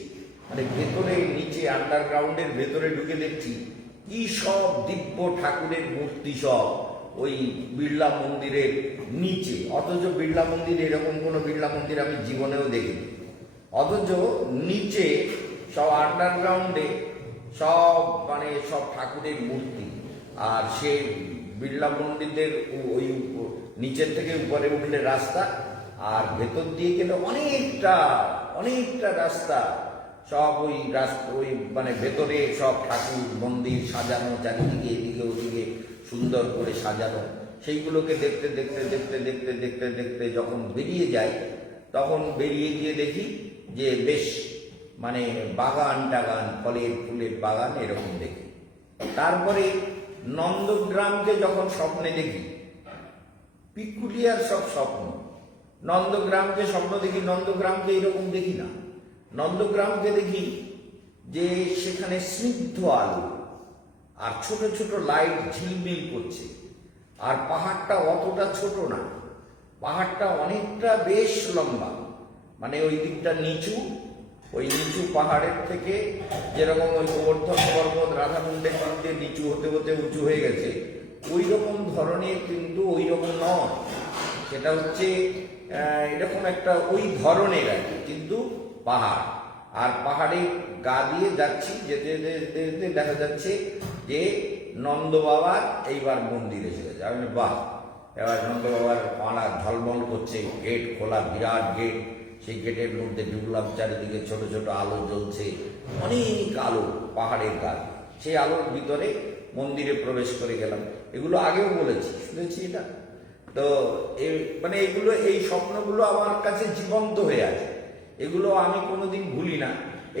মানে ভেতরে নিচে আন্ডারগ্রাউন্ডের ভেতরে ঢুকে দেখছি কি সব দিব্য ঠাকুরের মূর্তি, সব ওই বিড়লা মন্দিরের নিচে। অথচ বিড়লা মন্দির, এরকম কোনো বিড়লা মন্দির আমি জীবনেও দেখিনি। অথচ নিচে সব আন্ডারগ্রাউন্ডে সব মানে সব ঠাকুরের মূর্তি। আর সে বিড়লা মন্দিরের ওই নিচের থেকে উপরে উঠলে রাস্তা, আর ভেতর দিয়ে গেলে অনেকটা অনেকটা রাস্তা, সব ওই মানে ভেতরে সব ঠাকুর মন্দির সাজানো, চারিদিকে এদিকে ওদিকে সুন্দর করে সাজানো। সেইগুলোকে দেখতে দেখতে দেখতে দেখতে দেখতে দেখতে যখন বেরিয়ে যাই, তখন বেরিয়ে গিয়ে দেখি যে বেশ মানে বাগান টাগান, ফলের ফুলের বাগান এরকম দেখি। তারপরে নন্দগ্রামকে যখন স্বপ্নে দেখি, পিকুলিয়ার সব স্বপ্ন। নন্দগ্রামকে স্বপ্ন দেখি, নন্দগ্রামকে এরকম দেখি না। নন্দগ্রামকে দেখি যে সেখানে স্নিগ্ধ আলো আর ছোট ছোট লাইট ঝিলমিল করছে, আর পাহাড়টা অতটা ছোট না, পাহাড়টা অনেকটা বেশ লম্বা। মানে ওই দিকটা নিচু, ওই নিচু পাহাড়ের থেকে যেরকম ওই গোবর্ধন পর্বত রাধাকুণ্ডের দিকে নিচু হতে হতে উঁচু হয়ে গেছে, ওই রকম ধরনের কিন্তু ওই রকম নয়। সেটা হচ্ছে এরকম একটা ওই ধরনের আর কি, কিন্তু পাহাড়। আর পাহাড়ে গা দিয়ে যাচ্ছি, যেতে যেতে যেতে দেখা যাচ্ছে যে নন্দ বাবার এইবার মন্দির এসে গেছে। আমি বাহ, এবার নন্দ বাবার পাড়া ঝলমল করছে, গেট খোলা, বিরাট গেট। সেই গেটের মধ্যে ঢুকলাম, চারিদিকে ছোট ছোট আলো জ্বলছে, অনেক আলো পাহাড়ের গায়ে। সেই আলোর ভিতরে মন্দিরে প্রবেশ করে গেলাম। এগুলো আগেও বলেছি, শুনেছি এটা তো। মানে এগুলো, এই স্বপ্নগুলো আমার কাছে জীবন্ত হয়ে আছে, এগুলো আমি কোনোদিন ভুলি না।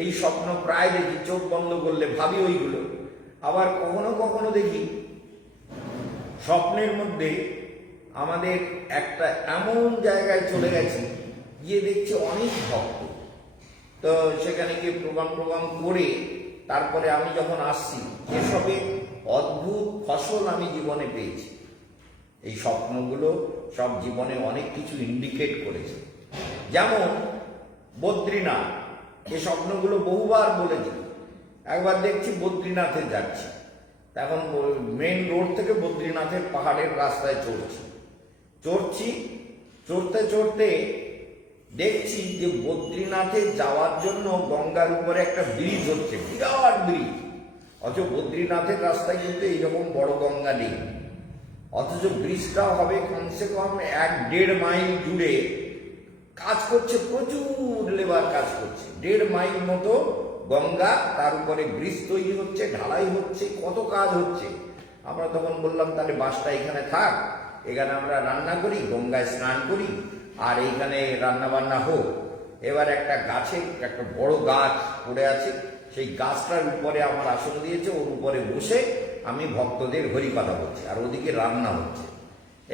এই স্বপ্ন প্রায় দেখি, চোখ বন্ধ করলে ভাবি ওইগুলো। আবার কখনো কখনো দেখি স্বপ্নের মধ্যে আমাদের একটা এমন জায়গায় চলে গেছি, গিয়ে দেখছি অনেক ভক্ত। তো সেখানে গিয়ে প্রোগ্রাম করে তারপরে আমি যখন আসছি, এসবের অদ্ভুত ফসল আমি জীবনে পেয়েছি। এই স্বপ্নগুলো সব জীবনে অনেক কিছু ইন্ডিকেট করেছে। যেমন বদ্রীনাথ, এই স্বপ্নগুলো বহুবার বলেছি। একবার দেখছি বদ্রীনাথে যাচ্ছি, এখন মেন রোড থেকে বদ্রীনাথের পাহাড়ের রাস্তায় চড়তে চড়তে দেখছি যে বদ্রীনাথে যাওয়ার জন্য গঙ্গার উপরে একটা ব্রিজ হচ্ছে, বিরাট ব্রিজ। অথচ বদ্রীনাথের রাস্তায় কিন্তু এইরকম বড় গঙ্গা নেই, অথচ ব্রিজটাও হবে কমসে কম 1-1.5 মাইল জুড়ে। কাজ করছে, প্রচুর লেবার কাজ করছে, 1.5 মাইল মতো গঙ্গা, তার উপরে ব্রিজ তৈরি হচ্ছে, ঢালাই হচ্ছে, কত কাজ হচ্ছে। আমরা তখন বললাম তাহলে বাসটা এখানে থাক, এখানে আমরা রান্না করি, গঙ্গায় স্নান করি, আর এইখানে রান্না বান্না হোক। এবার একটা গাছে, একটা বড় গাছ পড়ে আছে, সেই গাছটার উপরে আমার আসন দিয়েছে, ওর উপরে বসে আমি ভক্তদের হরি কথা বলছি, আর ওদিকে রান্না হচ্ছে।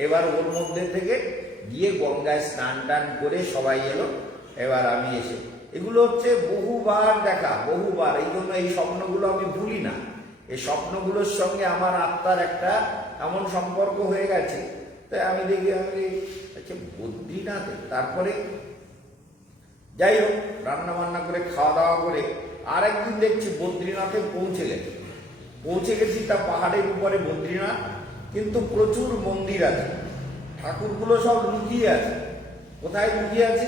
এবার ওর মধ্যে থেকে গিয়ে গঙ্গায় স্নান টান করে সবাই এলো। এবার আমি এসে, এগুলো হচ্ছে বহুবার দেখা, বহুবার। এই জন্য এই স্বপ্নগুলো আমি ভুলি না। এই স্বপ্নগুলোর সঙ্গে আমার আত্মার একটা এমন সম্পর্ক হয়ে গেছে। তাই আমি দেখি, আচ্ছা বদ্রীনাথে। তারপরে যাই হোক, রান্না বান্না করে খাওয়া দাওয়া করে আর একদিন দেখছি বদ্রীনাথে পৌঁছে গেছি। তা পাহাড়ের উপরে বদ্রীনাথ, কিন্তু প্রচুর মন্দির আছে, ঠাকুরগুলো সব লুকিয়ে আছে। কোথায় লুকিয়ে আছে?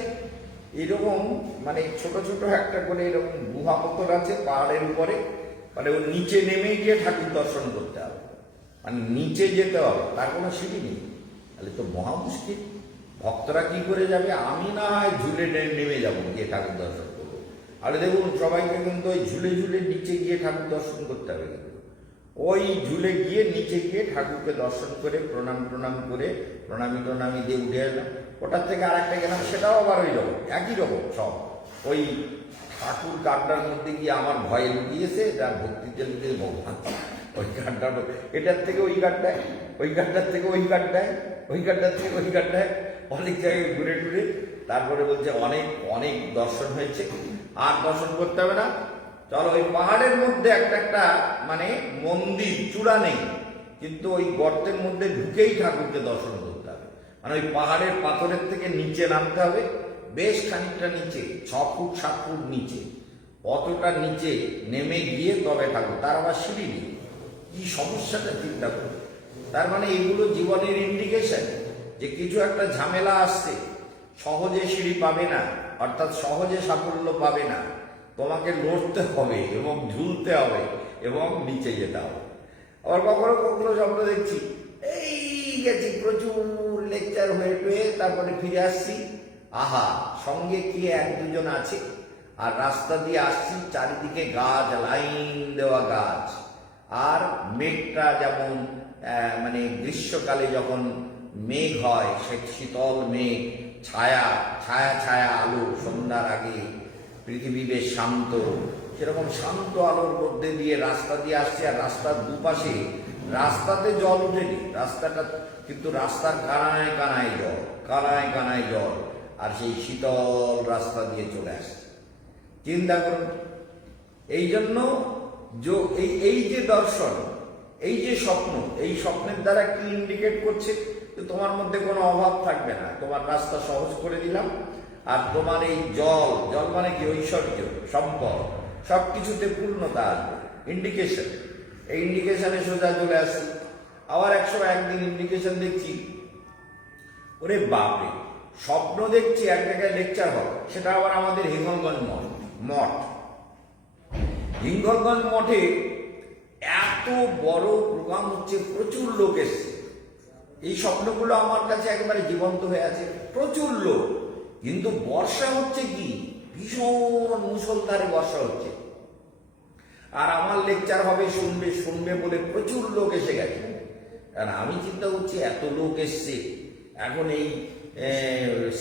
এরকম মানে ছোট ছোট একটা করে এরকম গুহা মতন আছে পাহাড়ের উপরে। মানে ওর নিচে নেমে গিয়ে ঠাকুর দর্শন করতে হবে, মানে নিচে যেতে হবে, তার কোনো সিঁড়ি নেই। তাহলে তো মহা মুশকিল, ভক্তরা কি করে যাবে? আমি না হয় ঝুলে নেমে যাবো, গিয়ে ঠাকুর দর্শন করবো। আর দেখুন সবাইকে কিন্তু ওই ঝুলে ঝুলে নিচে গিয়ে ঠাকুর দর্শন করতে হবে। কিন্তু ওই ঝুলে গিয়ে নিচে গিয়ে ঠাকুরকে দর্শন করে প্রণাম করে প্রণামী দিয়ে উঠে এলাম। ওটার থেকে আর একটা গেলাম, সেটাও আবার ওই রকম, একই রকম সব। ওই ঠাকুর গাড্ডার মধ্যে গিয়ে আমার ভয়ে লুকিয়েছে, যার ভক্তিতে লুকিয়ে ভগবান। ওই গাড্ডা, এটার থেকে ওই গাড্ডায়, ওই গাড্ডার থেকে ওই গাড্ডায়, ওই গাড্ডার থেকে ওই গাড্ডায়, অনেক জায়গায় ঘুরে টুরে। তারপরে বলছে অনেক অনেক দর্শন হয়েছে, আর দর্শন করতে হবে না, চলো। ওই পাহাড়ের মধ্যে একটা মানে মন্দির, চূড়া নেই, কিন্তু ওই গর্তের মধ্যে ঢুকেই ঠাকুরকে দর্শন করতে হবে। মানে ওই পাহাড়ের পাথরের থেকে নিচে নামতে হবে, বেশ খানিকটা নিচে, 6 ফুট 7 ফুট নিচে, অতটা নিচে নেমে গিয়ে তবে ঠাকুর। তার আবার সিঁড়ি নেই। কি সমস্যাটা চিন্তা করবে। তার মানে এগুলো জীবনের ইন্ডিকেশন যে কিছু একটা ঝামেলা আসছে, সহজে সিঁড়ি পাবে না, অর্থাৎ সহজে সাফল্য পাবে না। তোমাকে লড়তে হবে এবং ঝুলতে হবে এবং নিচে যেতে হবে। আবার কখনো কখনো স্বপ্ন দেখছি, এই গেছি প্রচুর লেকচার হয়ে টুয়ে, তারপরে ফিরে আসছি, আহা, সঙ্গে কি এক দুজন আছে, আর রাস্তা দিয়ে আসছি, চারিদিকে গাছ, লাইন দেওয়া গাছ, আর মেঘটা যেমন মানে গ্রীষ্মকালে যখন মেঘ হয়, সে শীতল মেঘ, ছায়া ছায়া ছায়া আলো, সন্ধ্যার আগে পৃথিবী বেশ শান্ত, সেরকম শান্ত আলোর মধ্যে দিয়ে রাস্তা দিয়ে আসছে। আর রাস্তার দুপাশে, রাস্তাতে জল উঠেনি, রাস্তাটা কিন্তু রাস্তার কানায় কানায় জল, কানায় কানায় জল, আর সেই শীতল রাস্তা দিয়ে চলে আসছে। চিন্তা করুন, এই জন্য এই যে দর্শন, এই যে স্বপ্ন, এই স্বপ্নের দ্বারা কি ইন্ডিকেট করছে? যে তোমার মধ্যে কোনো অভাব থাকবে না, তোমার রাস্তা সহজ করে দিলাম। আর তোমার এই জল, জল মানে কি? ঐশ্বর্য, সম্পদ, সবকিছুতে পূর্ণতা আসবে। ইন্ডিকেশন, এই ইন্ডিকেশনে সোজা চলে আসছে। আবার একদিন ইন্ডিকেশন দেখছি, ওরে বাপরে, স্বপ্ন দেখছি এক জায়গায় লেকচার হবে, সেটা আবার আমাদের হিঙ্গলগঞ্জ মঠ। হিঙ্গলগঞ্জ মঠে এত বড় প্রোগ্রাম হচ্ছে, প্রচুর লোক এসছে। এই স্বপ্নগুলো আমার কাছে একেবারে জীবন্ত হয়ে আছে, প্রচুর লোক। কিন্তু বর্ষা হচ্ছে কি, ভীষণ মুষলধারে বর্ষা হচ্ছে। আর আমার লেকচার হবে, শুনবে বলে প্রচুর লোক এসে গেছে। আর আমি চিন্তা করছি, এত লোক এসছে, এখন এই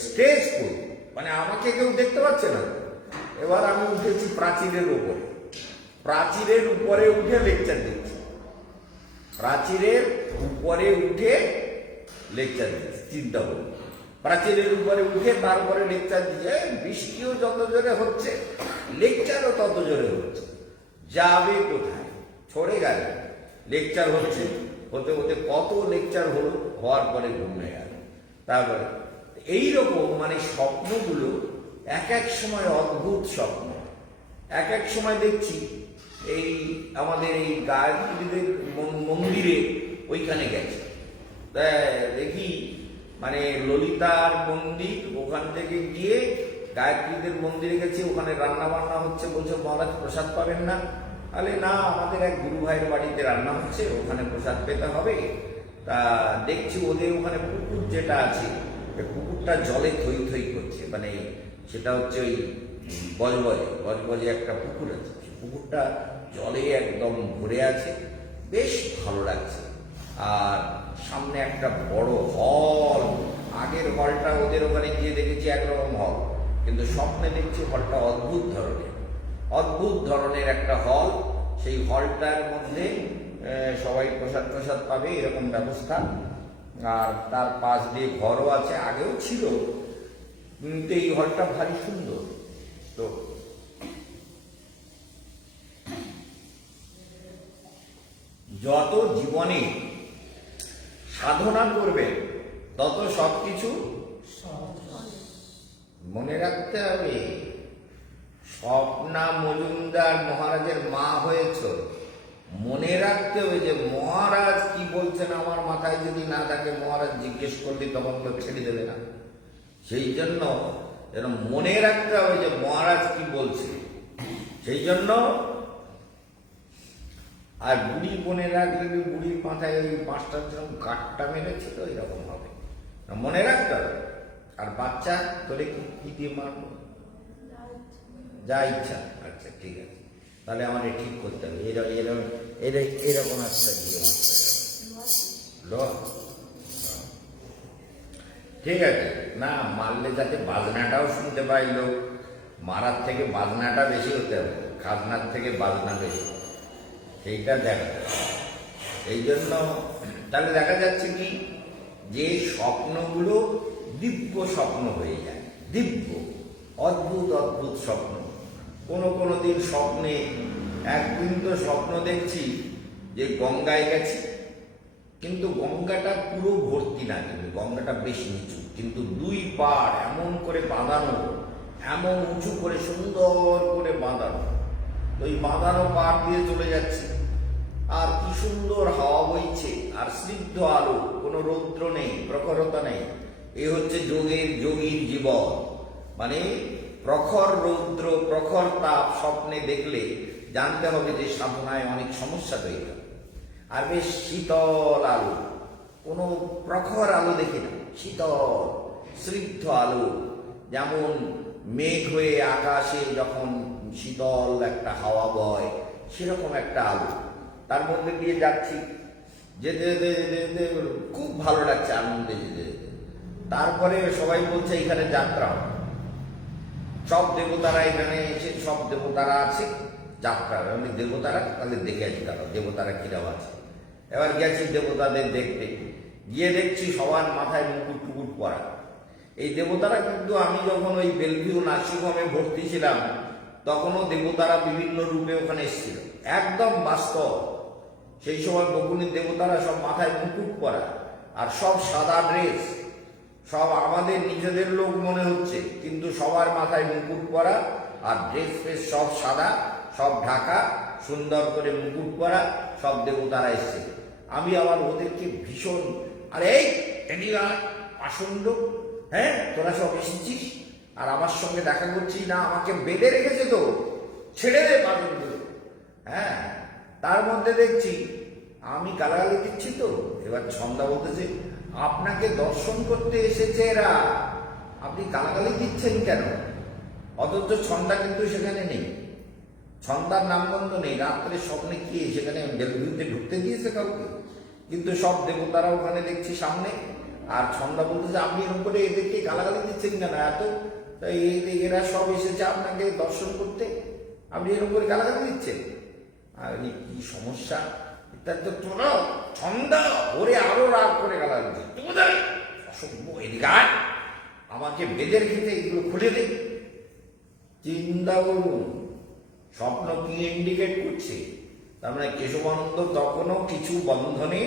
স্টেজ করি, মানে আমাকে কেউ দেখতে পাচ্ছে না। এবার আমি উঠেছি প্রাচীরের উপরে, প্রাচীরের উপরে উঠে লেকচার দিচ্ছি, প্রাচীরের উপরে উঠে লেকচার দিচ্ছি। চিন্তা করুন, প্রাচীরের উপরে উঠে তারপরে লেকচার দিয়ে, বৃষ্টিও যত জোরে হচ্ছে, লেকচারও তত জোরে হচ্ছে। যাবে কোথায়? ছড়ে গেল। লেকচার হচ্ছে, হতে হতে কত লেকচার হলো, হওয়ার পরে ঘুমিয়ে গেল। তারপরে এইরকম মানে স্বপ্নগুলো এক এক সময় অদ্ভুত স্বপ্ন। এক সময় দেখছি এই আমাদের এই গায়ত্রীদের মন্দিরে ওইখানে গেছে, দেখি মানে ললিতার মন্দির, ওখান থেকে গিয়ে গায়ত্রীদের মন্দিরে গেছে, ওখানে রান্না বান্না হচ্ছে। বলছে মহারাজ প্রসাদ পাবেন না? তাহলে না, আমাদের এক গুরু ভাইয়ের বাড়িতে রান্না হচ্ছে, ওখানে প্রসাদ পেতে হবে। তা দেখছি ওদের ওখানে পুকুর যেটা আছে, পুকুরটা জলে থই থই করছে, মানে সেটা হচ্ছে ওই বজবজে একটা পুকুর আছে, পুকুরটা জলে একদম ভরে আছে, বেশ ভালো লাগছে। আর সামনে একটা বড় হল, আগের হলটা ওদের ওখানে গিয়ে দেখেছি একরকম হল, কিন্তু স্বপ্নে দেখছি হলটা অদ্ভুত ধরনের একটা হল। সেই হলটার মধ্যে সবাই প্রসাদ পাবে, এরকম ব্যবস্থা। আর তার পাশ দিয়ে ঘরও আছে, আগেও ছিল, কিন্তু এই হলটা ভারী সুন্দর। তো যত জীবনে সাধনা করবে, তত সবকিছু মনে রাখতে হবে। স্বপ্না মজুমদার মহারাজের মা হয়েছ, মনে রাখতে হবে যে মহারাজ কি বলছেন আমার মাথায় যদি না থাকে, মহারাজ জিজ্ঞেস করলে তখন তো ছেড়ে দেবে না। সেই জন্য যেন মনে রাখতে হবে যে মহারাজ কি বলছে। সেই জন্য আর বুড়ি মনে রাখলে, বুড়ির মাথায় ওই মাস্টার যেরকম কাঠটা মেরেছিল, এরকম হবে, মনে রাখতে হবে। আর বাচ্চা তোরে কি দিয়ে মারবো? যা ইচ্ছা। আচ্ছা ঠিক আছে, তাহলে আমাদের ঠিক করতে হবে, এরকম একটা দিয়ে মারতে হবে। ঠিক আছে, না মারলে যাতে বাজনাটাও শুনতে পাই লোক, মারার থেকে বাজনাটা বেশি হতে হবে, খাজনার থেকে বাজনা বেশি, সেইটা দেখা যাবে। এই জন্য তাহলে দেখা যাচ্ছে কি, যে স্বপ্নগুলো দিব্য স্বপ্ন হয়ে যায়, দিব্য অদ্ভুত স্বপ্ন। কোনো দিন স্বপ্নে, একদিন তো স্বপ্ন দেখছি যে গঙ্গায় গেছি, কিন্তু গঙ্গাটা পুরো ভর্তি না, কিন্তু গঙ্গাটা বেশ নিচু, কিন্তু দুই পাড় এমন করে বাঁধানো, এমন উঁচু করে সুন্দর করে বাঁধানো, ওই বাঁধানো পাড় দিয়ে চলে যাচ্ছে। আর কি সুন্দর হাওয়া বইছে, আর স্নিগ্ধ আলো, কোনো রৌদ্র নেই, প্রখরতা নেই। এ হচ্ছে যোগীর জীবন। মানে প্রখর রৌদ্র, প্রখর তাপ স্বপ্নে দেখলে জানতে হবে যে সাধনায় অনেক সমস্যা তৈরি হবে। আর বেশ শীতল আলো, কোনো প্রখর আলো দেখি না, শীতল স্নিগ্ধ আলো, যেমন মেঘ হয়ে আকাশে যখন শীতল একটা হাওয়া বয়, সেরকম একটা আলো। তার মধ্যে দিয়ে যাচ্ছি, যেতে যেতে যেতে যেতে খুব ভালো লাগছে, আনন্দে যেতে যেতে। তারপরে সবাই বলছে এখানে যাত্রা হবে, সব দেবতারা এখানে এসে, সব দেবতারা আছে, যাত্রা হবে। দেবতারা তাদের দেখে আছি, তারা দেবতারা কিরাম আছে। এবার গেছি দেবতাদের দেখতে, গিয়ে দেখছি সবার মাথায় মুকুট টুকুট পরা। এই দেবতারা কিন্তু আমি যখন ওই বেলভিউ নার্সিংহোমে ভর্তি ছিলাম, তখনও দেবতারা বিভিন্ন রূপে ওখানে এসেছিল, একদম বাস্তব। সেই সময় বকুনির দেবতারা সব মাথায় মুকুট পরা, আর সব সাদা ড্রেস, সব আমাদের নিজেদের লোক মনে হচ্ছে, কিন্তু সবার মাথায় মুকুট পরা, আর ড্রেস ফ্রেস সব সাদা, সব ঢাকা, সুন্দর করে মুকুট পরা সব দেবতারা এসছে। আমি আবার ওদেরকে ভীষণ, আরে এই আসন্ড, হ্যাঁ তোরা সব এসেছিস আর আমার সঙ্গে দেখা করছিস না, আমাকে বেঁধে রেখেছে তো, ছেড়ে দে পাগলগুলো। হ্যাঁ, তার মধ্যে দেখছি আমি গালাগালি দিচ্ছি তো। এবার ছন্দা বলতেছে, আপনাকে দর্শন করতে এসেছে এরা, আপনি গালাগালি দিচ্ছেন কেন? অথচ ছন্দা কিন্তু সেখানে নেই, ছন্দার নামগন্ধ নেই। রাত্রে স্বপ্নে কি সেখানে বেলভিউতে ঢুকতে দিয়েছে কাউকে? কিন্তু সব দেবতারা ওখানে দেখছি সামনে। আর ছন্দা বলতেছে, আপনি এরকম করে এদেরকে গালাগালি দিচ্ছেন কেন? এত এরা সব এসেছে আপনাকে দর্শন করতে, আপনি এরকম করে গালাগালি দিচ্ছেন। আর কি সমস্যা? এটা তো তোরা ছন্দা ওরে আরো রাগ করে গালাগালি দিচ্ছে, অসভ্য, এদিকে আয়, আমাকে বেঁধে রেখেছে, এগুলো খুলে দে। চিন্তা করুন স্বপ্ন কি ইন্ডিকেট করছে। তার মানে কেশবানন্দ তখনও কিছু বন্ধনে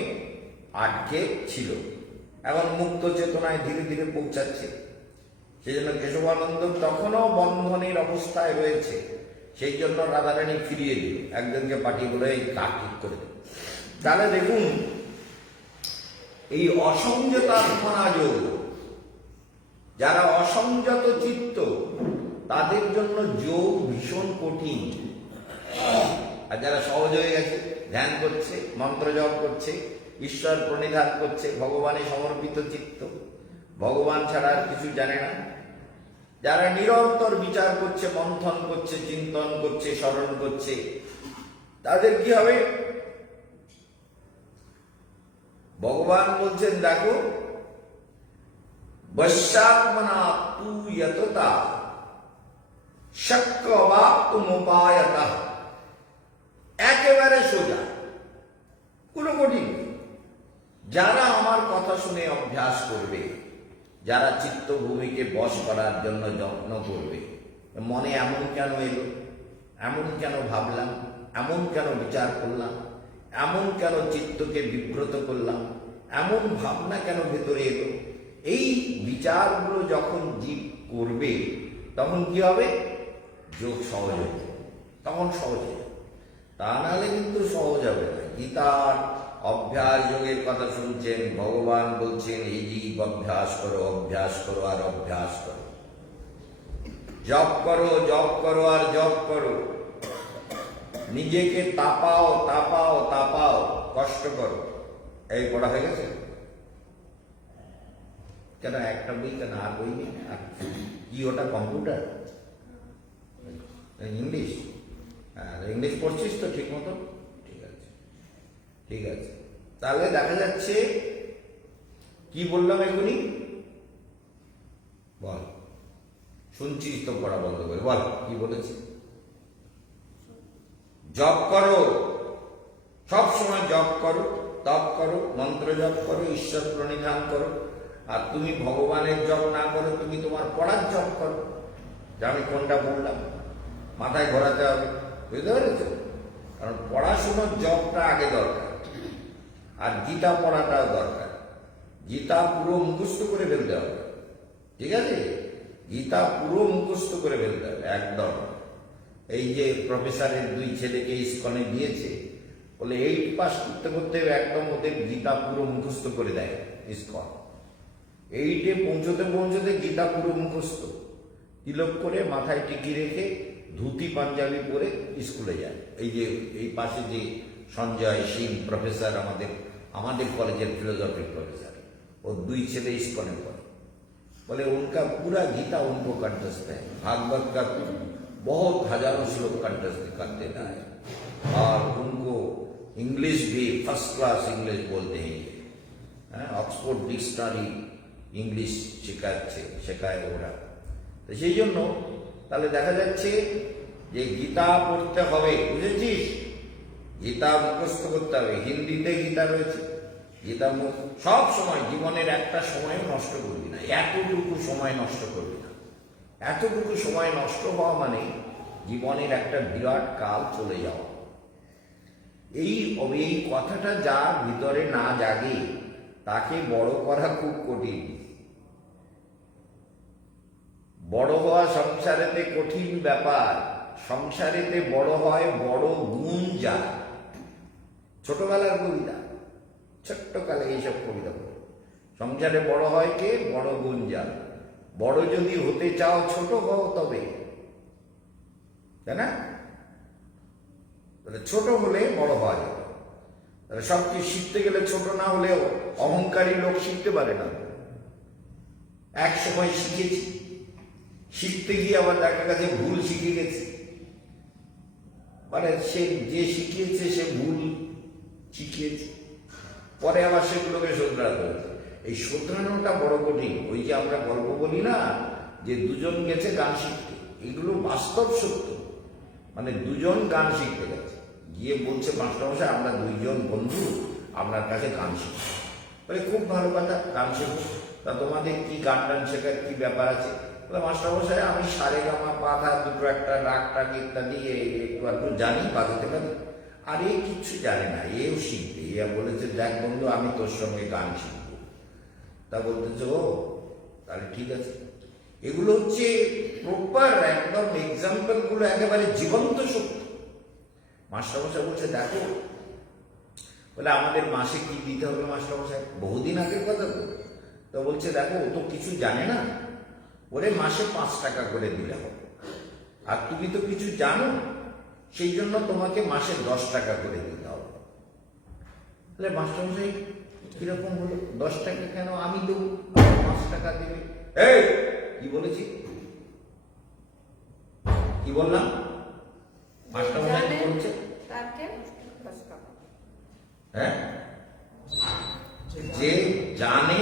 আটকে ছিল, এখন মুক্ত চেতনায় ধীরে ধীরে পৌঁছাচ্ছে। সেই জন্য কেশবানন্দ তখনও বন্ধনের অবস্থায় রয়েছে। সেই জন্য রাধারানী ফিরিয়ে দিল, একজনকে পাঠিয়ে বলে এই কাজ ঠিক করে দিল। তাহলে দেখুন, এই অসংযত আত্মনাযোগ, যারা অসংযত চিত্ত, তাদের জন্য যোগ ভীষণ কঠিন। আর যারা সহজ হয়ে গেছে, ধ্যান করছে, মন্ত্র জপ করছে, ঈশ্বর প্রণিধান করছে, ভগবানে সমর্পিত চিত্ত, ভগবান ছাড়া আর কিছু জানে না, যারা নিরন্তর বিচার করছে, মন্থন করছে, চিন্তন করছে, স্মরণ করছে, তাদের কি হবে? ভগবান বলছেন, দেখো বশ্যাত্মনা তু যততা শক্যবাপ্তুমুপায়তা, একেবারে সোজা, কোনো কঠিন নেই। যারা আমার কথা শুনে অভ্যাস করবে, যারা চিত্তভূমিকে বশ করার জন্য যত্ন করবে, মনে এমন কেন এলো, এমন কেন ভাবলাম, এমন কেন বিচার করলাম, এমন কেন চিত্তকে বিব্রত করলাম, এমন ভাবনা কেন ভেতরে এলো, এই বিচারগুলো যখন জীব করবে, তখন কি হবে? যোগ সহজ হবে, তখন সহজ হবে। তা নাহলে কিন্তু সহজ হবে না। গীতার অভ্যাস যোগের কথা শুনছেন, ভগবান বলছেন এই জীব অভ্যাস করো, অভ্যাস করো আর অভ্যাস করো, জপ করো, জপ করো আর জপ করো, নিজেকে তাপাও, তাপাও, তাপাও, কষ্ট করো। এই পড়া হয়ে গেছে কেন? একটা বই কেন? আর বই নেই? কি ওটা কম্পিউটার? ইংলিশ? ইংলিশ পড়ছিস তো ঠিক মতো? ঠিক আছে, ঠিক আছে। তাহলে দেখা যাচ্ছে কি বললাম এখনই? বল, শুনছিস তো, পড়া বন্ধ করে বল কি বলেছি। জপ করো, সব সময় জপ করো, তপ করো, মন্ত্র জপ করো, ঈশ্বর প্রণিধান করো। আর তুমি ভগবানের জপ না করো, তুমি তোমার পড়ার জপ করো। যে আমি কোনটা বললাম, মাথায় ঘোরাতে হবে, বুঝতে পেরেছ? কারণ পড়াশোনার জবটা আগে দরকার, আর গীতা পড়াটাও দরকার। গীতা পুরো মুখস্থ করে ফেলতে হবে, ঠিক আছে? গীতা পুরো মুখস্থ করে ফেলতে হবে একদম। এই যে প্রফেসরের 2 ছেলেকে ইস্কনে দিয়েছে, বলে 8 পাস করতে করতে একদম ওদের গীতা পুরো মুখস্থ করে দেয় ইস্কন। 8-এ পৌঁছতে পৌঁছতে গীতা পুরো মুখস্থ, তিলক করে, মাথায় টিকি রেখে, ধুতি পাঞ্জাবি পরে স্কুলে যায়। এই যে এই পাশে যে সঞ্জয় সিং প্রফেসর, আমাদের কলেজের ফিলোসফির প্রফেসর, ওর 2 ছেলে ইস্কনে পড়ে। बोले उनका पूरा गीता उनको कंठस्थ है, भागवत का बहुत हजारों श्लोक कंठस्थ कर देता है, और उनको इंग्लिश भी फर्स्ट क्लास इंग्लिश बोलते हैं। অক্সফোর্ড ডিকশনারি ইংলিশ শেখায় ওরা। তো সেই জন্য তাহলে দেখা যাচ্ছে যে গীতা পড়তে হবে, বুঝেছিস? গীতা মুখস্থ করতে হবে, হিন্দিতে গীতা রয়েছে। গীতা সব সময় জীবনের একটা সময় নষ্ট করবি না, এতটুকু সময় নষ্ট করবি না। এতটুকু সময় নষ্ট হওয়া মানে জীবনের একটা বিরাট কাল চলে যাওয়া। এই কথাটা যার ভিতরে না জাগে তাকে বড় করা খুব কঠিন। বড় হওয়া সংসারেতে কঠিন ব্যাপার। সংসারেতে বড় হয় বড় গুণ যায়। ছোটবেলার কবিতা, ছোট্টকালে এইসব কবিতা বলে সংসারে বড় হয় কে? বড় গুণ যায়। বড় যদি হতে চাও ছোট হও তবে, তাই না? ছোট হলে বড় হওয়া যাবে। সবকিছু শিখতে গেলে ছোট না হলেও অহংকারী লোক শিখতে পারে না। এক সময় শিখেছি, শিখতে গিয়ে আবার দেখা গেছে ভুল শিখে গেছে, মানে সে যে শিখিয়েছে সে ভুল শিখিয়েছে, পরে আবার সেগুলোকে শোধরাতে হয়েছে। এই শোধরানোটা বড় কঠিন। ওই যে আমরা গল্প বলি না যে দুজন গেছে গান শিখতে, এগুলো বাস্তব সত্য। মানে দুজন গান শিখতে গেছে, গিয়ে বলছে মাস্টারমশাই আমরা দুইজন বন্ধু আপনার কাছে গান শিখব। বলে খুব ভালো কথা, গান শিখব। তা তোমাদের কি গান টান শেখার কি ব্যাপার আছে? বলে মাস্টারমশাই আমি সারে গামা পাধা দুটো একটা রাগ টাগ ইত্যাদি একটু জানি, বাজাতে পারি। আর এ কিচ্ছু জানে না, এও শিখবে। এ বলেছে দেখ বন্ধু আমি তোর সঙ্গে গান শিখবো। তা বলতেছে ও তাহলে ঠিক আছে। এগুলো হচ্ছে প্রপার একদম এক্সাম্পল গুলো, একেবারে জীবন্ত সত্য। মাস্টারমশাই বলছে দেখো, বলে আমাদের মাসে কি দিতে হবে মাস্টারমশাই? বহুদিন আগের কথা তো। তো বলছে দেখো ও তো কিছু জানে না, ওরে মাসে 5 টাকা করে দিলে হবে। আর তুমি তো কিছু জানো, সেই জন্য তোমাকে মাসে 10 টাকা করে দিতে হবে। তাহলে মাস্টারমশাই কিরকম হলো? 10 টাকা কেন? আমি দেবো, 5 টাকা দেবে। এই কি বলেছি, কি বললাম? মাস্টারমশাই কি বলছে? হ্যাঁ, যে জানে,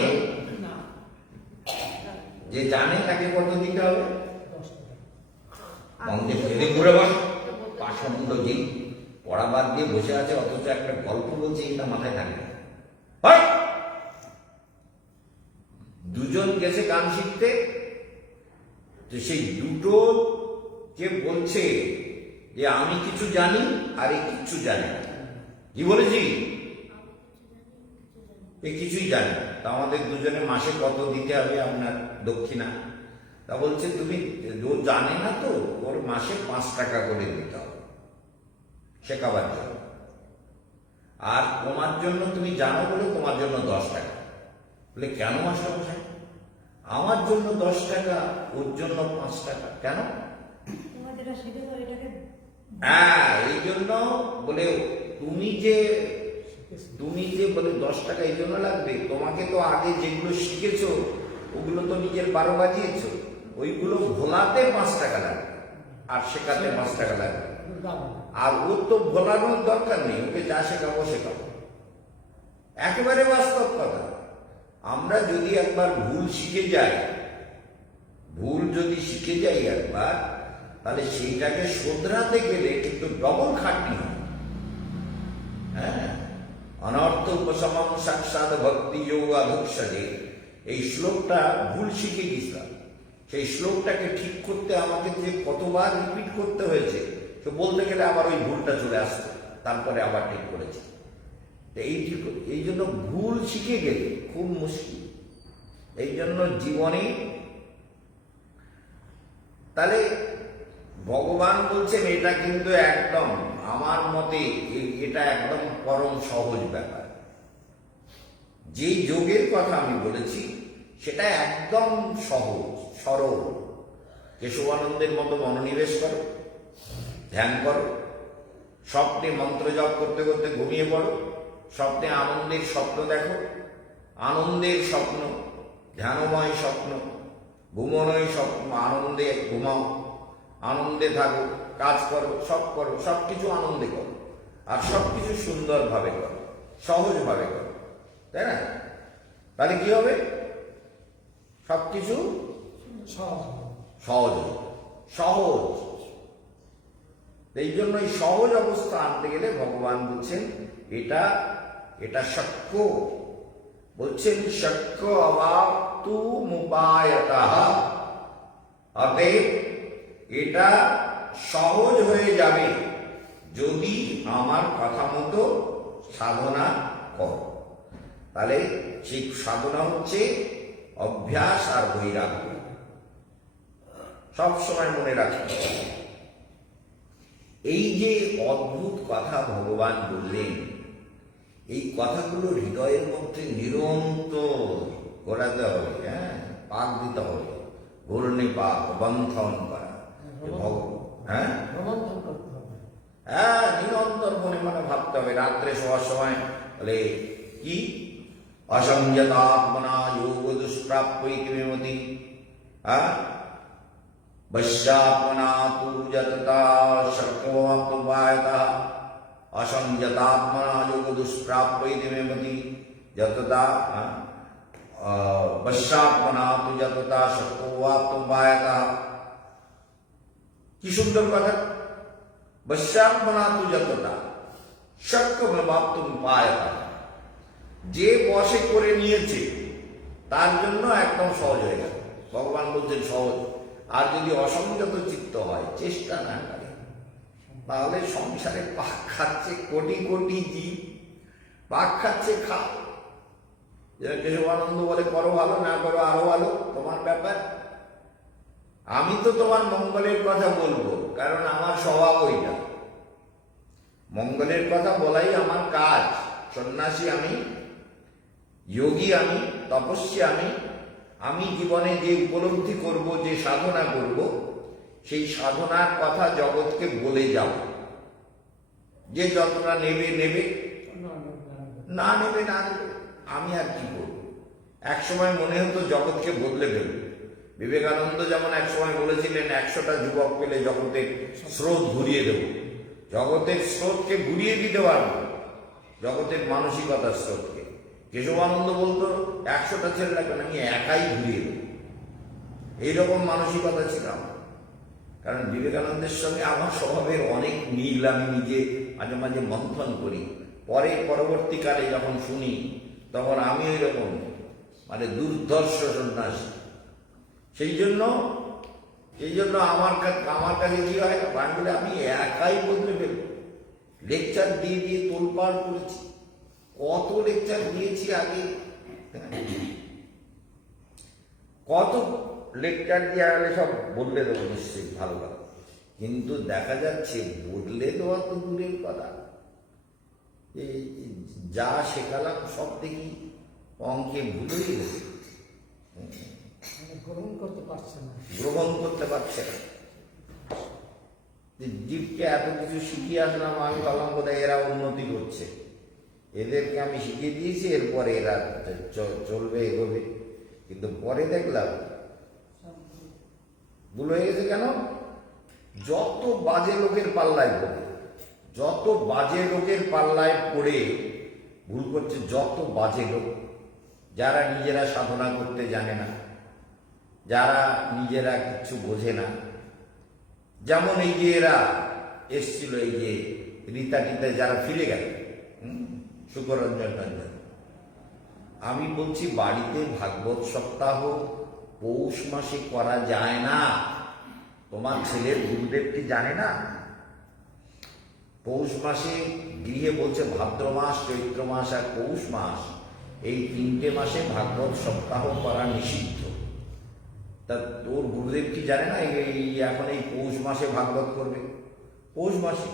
যে জানে তাকে কত দিতে হবে? মন্দিরে ফেলে ঘুরে বস, পাশন্দ যে পড়া বাদ দিয়ে বসে আছে, অথচ একটা গল্প বলছে, এটা মাথায় থাকে না। দুজন গেছে গান শিখতে, তো সেই দুটো যে বলছে যে আমি কিছু জানি আর এই কিচ্ছু জানি না। কি বলেছি? এ কিছুই জানি না। তা আমাদের দুজনে মাসে কত দিতে হবে আপনার দক্ষিণা? তা বলছে তুমি ও জানে না তো, ওর মাসে 5 টাকা করে দিতে হবে শেখাবার জন্য। আর তোমার জন্য তুমি জানো বলে তোমার জন্য 10 টাকা। বলে কেন মাস্টারমশাই? আমার জন্য 10 টাকা, ওর জন্য 5 টাকা। কেন? হ্যাঁ, এই জন্য বলে তুমি যে বলে 10 টাকা এই জন্য লাগবে, তোমাকে তো আগে যেগুলো শিখেছো ওগুলো তো নিজের 12 বাজিয়েছো, ওইগুলো ভোলাতে 5 টাকা লাগবে আর শেখাতে 5 টাকা লাগবে। আর ওর তো ভোলানোর দরকার নেই, ওকে যা শেখাবো শেখাবো। একেবারে বাস্তব কথা। আমরা যদি একবার ভুল শিখে যাই একবার, তাহলে সেইটাকে শোধরাতে গেলে কিন্তু ডবল খাটনি হয়। হ্যাঁ, অনর্থ উপশমন সাক্ষাৎ ভক্তি যোগ অধুক্ষদে, এই শ্লোকটা ভুল শিখে গেছিলাম। সেই শ্লোকটাকে ঠিক করতে আমাকে যে কতবার রিপিট করতে হয়েছে, তো বলতে গেলে আবার ওই ভুলটা চলে আসতো, তারপরে আবার ঠিক করেছি। এই জন্য ভুল শিখে গেলে খুব মুশকিল। এই জন্য জীবনে তাহলে ভগবান বলছেন এটা কিন্তু একদম আমার মতে এটা একদম পরম সহজ ব্যাপার। যে যোগের কথা আমি বলেছি সেটা একদম সহজ সরল। কেশবানন্দের মতো মনোনিবেশ করো, ধ্যান করো, স্বপ্নে মন্ত্র জপ করতে করতে ঘুমিয়ে পড়ো, স্বপ্নে আনন্দের স্বপ্ন দেখো, আনন্দের স্বপ্ন, ধ্যানময় স্বপ্ন, ঘুমানোই সব, আনন্দে ঘুমাও, আনন্দে থাকো, কাজ করো, সব কিছু আনন্দে করো, আর সব কিছু সুন্দরভাবে করো, সহজভাবে করো, তাই না? তাহলে কি হবে? সব কিছু সহজ হবে, সহজ। এই জন্য এই সহজ অবস্থা আনতে গেলে ভগবান বলছেন এটা শক্য, বলছেন শক্য অবাপ্তু মুপায়তঃ, অতএব এটা সহজ হয়ে যাবে যদি আমার কথা মতো সাধনা করো। তাহলে সেই সাধনা হচ্ছে অভ্যাস আর বৈরাগ্য। সবসময় মনে রাখতে হবে। এই যে অদ্ভুত কথা ভগবান বললেন, এই কথাগুলো হৃদয়ের মধ্যে নিরন্তর করাতে হবে, হ্যাঁ, পাক দিতে হবে, ঘূর্ণি পাক বন্ধন করা, হ্যাঁ হ্যাঁ, নিরন্তর মনে মনে ভাবতে হবে। রাত্রে শোয়ার সময় বলে কি, অসংযতাত্মনা যোগ দুষ্প্রাপ্যইতি মেমতি, হ্যাঁ, বশ্যাত্মনা তু যততা শক্তোপায়তঃ, অসংযতাত্মনা যোগ দুষ্প্রাপ্যইতি মেমতি যততা, বশ্যাত্মনা তু যততা শক্তোপায়তঃ। কি সুন্দর কথা! বশ্যাত্মনা তু যততা শক্তোপায়তঃ। যে বশে করে নিয়েছে তার জন্য একদম সহজ হয়ে গেল। ভগবান বলছেন সহজ। আর যদি অসংযত চিত্ত হয়, চেষ্টা না করে, তাহলে সংসারে পাক খাচ্ছে কোটি কোটি জীব, পাক খাচ্ছে, খাও। যেটা কেশবানন্দ বলে, করো ভালো, না করো আরো ভালো, তোমার ব্যাপার। আমি তো তোমার মঙ্গলের কথা বলবো, কারণ আমার স্বভাব ওইটা। মঙ্গলের কথা বলাই আমার কাজ। সন্ন্যাসী আমি, যোগী আমি, তপস্বী আমি জীবনে যে উপলব্ধি করব, যে সাধনা করব, সেই সাধনার কথা জগৎকে বলে যাব। যে যতটা নেবে নেবে, না নেবে না নেবে, আমি আর কি করব? একসময় মনে হতো জগৎকে বদলে ফেলবে। বিবেকানন্দ যেমন একসময় বলেছিলেন, 100টা যুবক পেলে জগতের স্রোত ঘুরিয়ে দেব। জগতের স্রোতকে ঘুরিয়ে দিতে পারবো, জগতের মানসিকতার স্রোতকে। কেশবানন্দ বলতো 100টা ছেলে লাগবে না, আমি একাই ঘুরিয়ে দেব। এইরকম মানসিকতা ছিল আমার। কারণ বিবেকানন্দের সঙ্গে আমার স্বভাবের অনেক মিল আমি নিজে মাঝে মাঝে মন্থন করি। পরবর্তীকালে যখন শুনি, তখন আমি ওই রকম দুর্ধর্ষ সন্ন্যাসী। সেই জন্য আমার কাছে কি হয়, বাংলা আমি একাই বদলে ফেলব। লেকচার দিয়ে দিয়ে তোলপাড় করেছি, কত লেকচার দিয়েছি আগে, কত লেকচার দিয়ে গেলে সব বদলে দেবো নিশ্চয়ই, ভালো কথা। কিন্তু দেখা যাচ্ছে বদলে দেওয়া তো দূরের কথা, যা শেখালাম সব দেখি অঙ্কে ভুলেই গেছে, গ্রহণ করতে পারছে না। জীবকে এত কিছু শিখিয়ে আসলাম, আমি ভাবলাম বোধহয় এরা উন্নতি করছে, এদেরকে আমি শিখিয়ে দিয়েছি, এরপরে এরা চলবে, এগোবে। কিন্তু পরে দেখলাম ভুল হয়ে গেছে। কেন? যত বাজে লোকের পাল্লায় পড়ে ভুল করছে, যত বাজে লোক, যারা নিজেরা সাধনা করতে জানে না, যারা নিজেরা কিছু বোঝে না। যেমন এই যে এরা এসছিল, এই যে রীতা টিতা যারা ফিরে গেল, সুকরঞ্জন রঞ্জন, আমি বলছি বাড়িতে ভাগবত সপ্তাহ পৌষ মাসে করা যায় না। তোমার ছেলের গুরুদেব কি জানে না? পৌষ মাসে গৃহে বলছে ভাদ্র মাস, চৈত্র মাস আর পৌষ মাস, এই 3টে মাসে ভাগবত সপ্তাহ করা নিষিদ্ধ। তা তোর গুরুদেব কি জানে না এখন এই পৌষ মাসে ভাগবত করবে? পৌষ মাসে,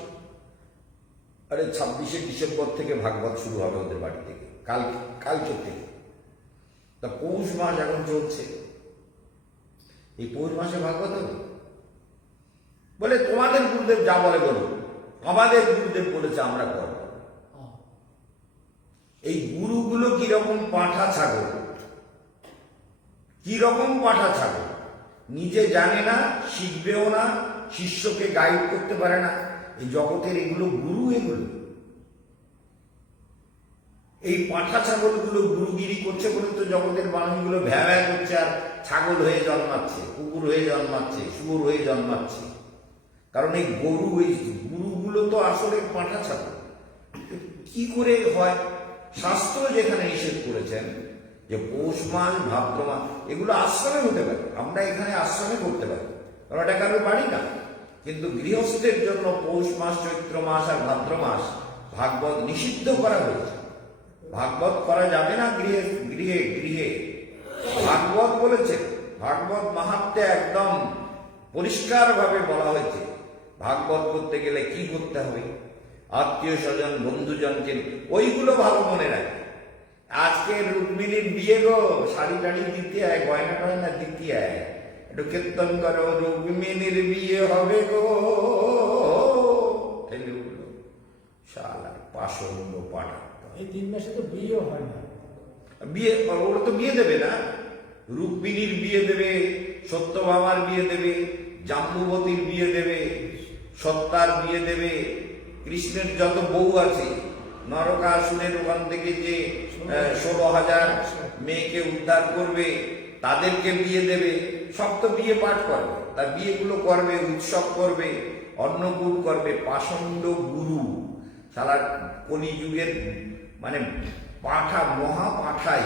আরে 26শে ডিসেম্বর থেকে ভাগবত শুরু হবে ওদের বাড়ি থেকে, কালকে থেকে। তা পৌষ মাস এখন চলছে, এই পৌষ মাসে ভাগবত হবে? বলে তোমাদের গুরুদেব যা বলে বলো, আমাদের গুরুদেব বলেছে আমরা করব। এই গুরুগুলো কিরকম পাঁঠা ছাগল, নিজে জানে না, শিখবেও না, শিষ্যকে গাইড করতে পারে না। এই জগতের এগুলো গুরু, এগুলো এই পাঁঠা ছাগলগুলো গুরুগিরি করছে বলে তো জগতের মানুষগুলো ভ্যা ভ্যা করছে আর ছাগল হয়ে জন্মাচ্ছে, কুকুর হয়ে জন্মাচ্ছে, শুয়োর হয়ে জন্মাচ্ছে। কারণ এই গরু, এই গুরুগুলো তো আসলে পাঁঠা ছাগল। কি করে হয়? শাস্ত্র যেখানে নিষেধ করেছেন যে পৌষ মাস, ভাদ্র মাস, এগুলো আশ্রমে হতে পারে, আমরা এখানে আশ্রমে করতে পারি, কারণ এটা কারোর বাড়ি না। কিন্তু গৃহস্থের জন্য পৌষ মাস, চৈত্র মাস আর ভাদ্র মাস ভাগবত নিষিদ্ধ করা হয়েছে। ভাগবত করা যাবে না গৃহে গৃহে গৃহে। ভাগবত বলেছে, ভাগবত মাহাত্ম্যে একদম পরিষ্কার ভাবে বলা হয়েছে ভাগবত করতে গেলে কি করতে হবে। আত্মীয় স্বজন, বন্ধুজনকে ওইগুলো ভালো মনে রাখে। আজকে রুক্মিণীর বিয়ে গো, শাড়ি টাড়ি দিতে হয়, গয়না টয়না দিতে হয়, একটু কীর্তন করো, রুক্মিণীর বিয়ে হবে গো, ঠেলে উঠলো শালা পাষণ্ড পাঠা। এই 3 মাসে তো বিয়েও হয় না। বিয়ে ওরা তো বিয়ে দেবে না, রুক্মিণীর বিয়ে দেবে, সত্যভামার বিয়ে দেবে, জাম্বুবতীর বিয়ে দেবে, সত্তার বিয়ে দেবে, কৃষ্ণের যত বউ আছে, নরকাসুরের ওখান থেকে যে 16,000 মেয়েকে উদ্ধার করবে তাদেরকে বিয়ে দেবে, সব তো বিয়ে পাঠ করবে, তার বিয়েগুলো করবে, উৎসব করবে, অন্নকূট করবে। পাষণ্ড গুরু, সারা কলিযুগের মানে পাঠা, মহা পাঠাই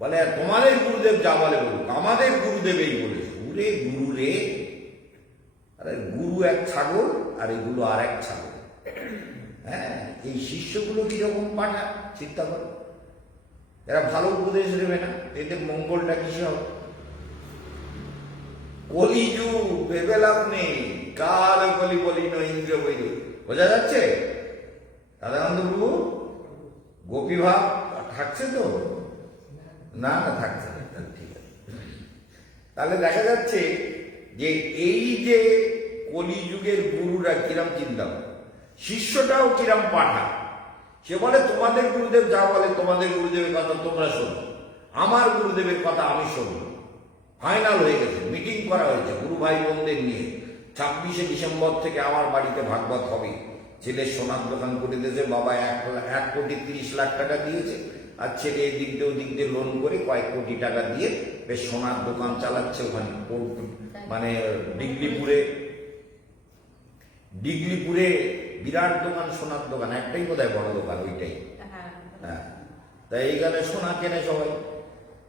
বলে তোমাদের গুরুদেব যা বলে বলুক, আমাদের গুরুদেব এই বলেছে। গুরে গুরু রে, আরে গুরু এক ছাগল আর এগুলো আর এক ছাগল। হ্যাঁ, এই শিষ্যগুলো কিরকম পাঠা চিন্তা করো। এরা ভালো উপদেশ দেবে না, এদের মঙ্গলটা কিসে হবে? কলিযুগ, ভেবে লাভ নেই, কাল কলি বলি ন ইন্দ্র বৈর। বোঝা যাচ্ছে রাধাকান্ত প্রভু? গোপী ভাব থাকছে তো? না না, থাকছে না, ঠিক আছে। তাহলে দেখা যাচ্ছে যে এই যে কলিযুগের গুরুরা কিরম চিন্তা করে, শিষ্যটাও কিরম পাঠা। সে বলে তোমাদের গুরুদেব যা বলে, তোমাদের গুরুদেবের কথা তোমরা শোনো, আমার গুরুদেবের কথা আমি শুনবো। ফাইনাল হয়ে গেছে, মিটিং করা হয়েছে গুরু ভাই বোনদের নিয়ে। 26শে ডিসেম্বর থেকে আমার বাড়িতে ভাগবত হবে। ছেলে সোনার দোকান করে দিয়েছে, বাবা 1,30,00,000 টাকা দিয়েছে, আর ছেলে এদিক দিয়ে ওদিক দিয়ে লোন করে কয়েক কোটি টাকা দিয়ে বেশ সোনার দোকান চালাচ্ছে ওখানে, মানে ডিগলিপুরে বিরাট দোকান, সোনার দোকান, একটাই বোধহয় বড় দোকান, ওইটাই। হ্যাঁ, তাই এইখানে সোনা কেনে সবাই,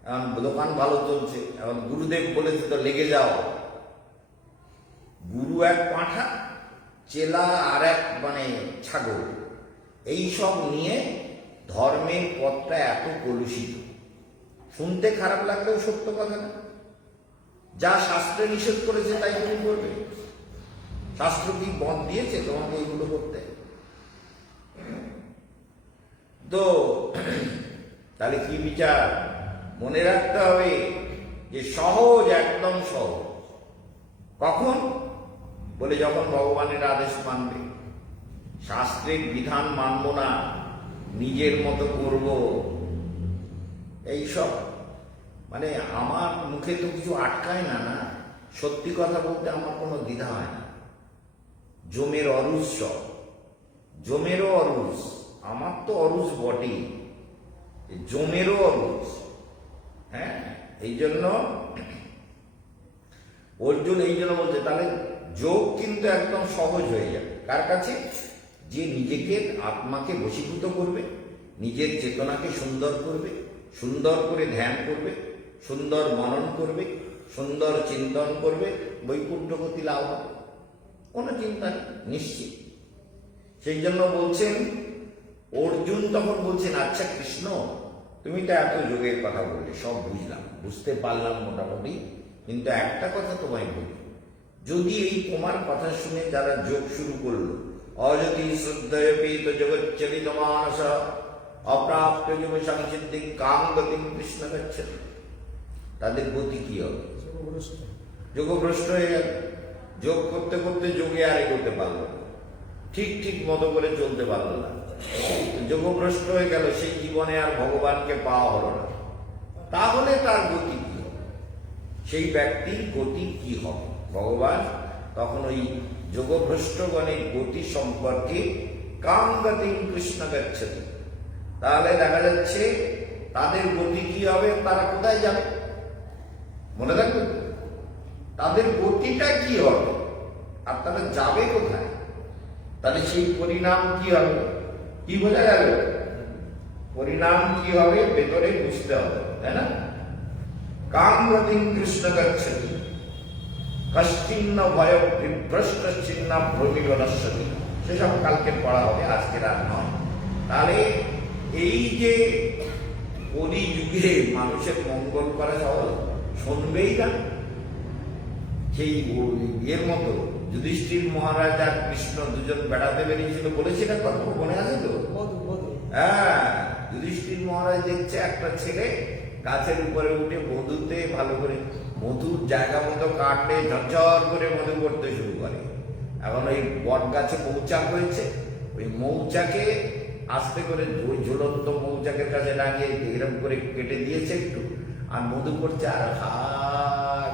এখন দোকান ভালো চলছে। এখন গুরুদেব বলেছে তো লেগে যাও। গুরু এক পাঁঠা, চেলা আর এক মানে ছাগল। এই সব নিয়ে ধর্মের পথটা এত কলুষিত। শুনতে খারাপ লাগলেও সত্য কথা না। যা শাস্ত্রে নিষেধ করেছে তাই তুমি করবে। শাস্ত্র কি বন্ধ দিয়েছে তোমাকে এইগুলো করতে? তো তাহলে কি বিচার? মনে রাখতে হবে যে সহজ, একদম সহজ। কখন? বলে যখন ভগবানের আদেশ মানবে। শাস্ত্রের বিধান মানব না, নিজের মতো করব, এইসব মানে আমার মুখে তো কিছু আটকায় না। না, সত্যি কথা বলতে আমার কোনো দ্বিধা হয় না। জমের অরুজ সব, জমেরও অরুজ, আমার তো অরুজ বটেই, জমেরও অরুজ। হ্যাঁ, এই জন্য অর্জুন এই জন্য বলছে তাহলে যোগ কিন্তু একদম সহজ হয়ে যাবে। কার কাছে? যে নিজেকে, আত্মাকে বশীভূত করবে, নিজের চেতনাকে সুন্দর করবে, সুন্দর করে ধ্যান করবে, সুন্দর মনন করবে, সুন্দর চিন্তন করবে, বৈকুণ্ঠ গতি লাভ হবে, কোনো চিন্তা নেই, নিশ্চিত। সেই জন্য বলছেন অর্জুন, তখন বলছেন আচ্ছা কৃষ্ণ, তুমি তো এত যোগের কথা বললে, সব বুঝলাম, বুঝতে পারলাম মোটামুটি, কিন্তু একটা কথা তোমায় বলি, যদি এই তোমার কথা শুনে যারা যোগ শুরু করলো, অযতি শ্রদ্ধেয়পীত জগচ্চলিত মানস অপ্রাপ্ত যোগ সংসিদ্ধি কাম গতি কৃষ্ণ গচ্ছেন, তাদের গতি কি হবে? যোগভ্রষ্ট হয়ে গেল। যোগ করতে করতে যোগে আর এগোতে পারলো না, ঠিক মতো করে চলতে পারলো না, যোগভ্রষ্ট হয়ে গেল। সেই জীবনে আর ভগবানকে পাওয়া হলো না। তাহলে তার গতি কি? সেই ব্যক্তির গতি কি হবে? ভগবান তখন ওই যোগভ্রষ্টগণের গতি সম্পর্কে কাম গতি কৃষ্ণ গচ্ছতি, তাহলে দেখা যাচ্ছে তাদের গতি কি হবে, তারা কোথায় যাবে মনে রাখবে, তাদের গতিটা কি হবে আর তারা যাবে কোথায়, তাহলে সেই পরিণাম কি হবে, কি বোঝা গেল? পরিণাম কি হবে ভেতরে বুঝতে হবে, তাই না? কাম গতি কৃষ্ণ গচ্ছতি কশ্চিন্ন ভয় বিভ্রষ্টচ্ছিন্ন ভ্রমিব নশ্যতি, সেসব কালকে পড়া হবে, আজকের আর নয়। তাহলে এই যে কলিযুগে মানুষের মঙ্গল করা সহজ, শুনবেই না। সেই ইয়ের মতো যুধিষ্ঠির মহারাজ আর কৃষ্ণ দুজন বেড়াতে বেরিয়েছিল, বলেছিল কত মনে আছে তো? হ্যাঁ, যুধিষ্ঠির মহারাজ দেখছে একটা ছেলে গাছের উপরে উঠে মধুতে ভালো করে মধুর জায়গা মতো কাটলে ঝরঝর করে মধু করতে শুরু করে। এখন ওই বট গাছে মৌচাক হয়েছে, ওই মৌচাকে আস্তে করে ওই ঝুলন্ত মৌচাকের কাছে দাঁড়িয়ে এরকম করে কেটে দিয়েছে একটু, আর মধু করছে, আর হা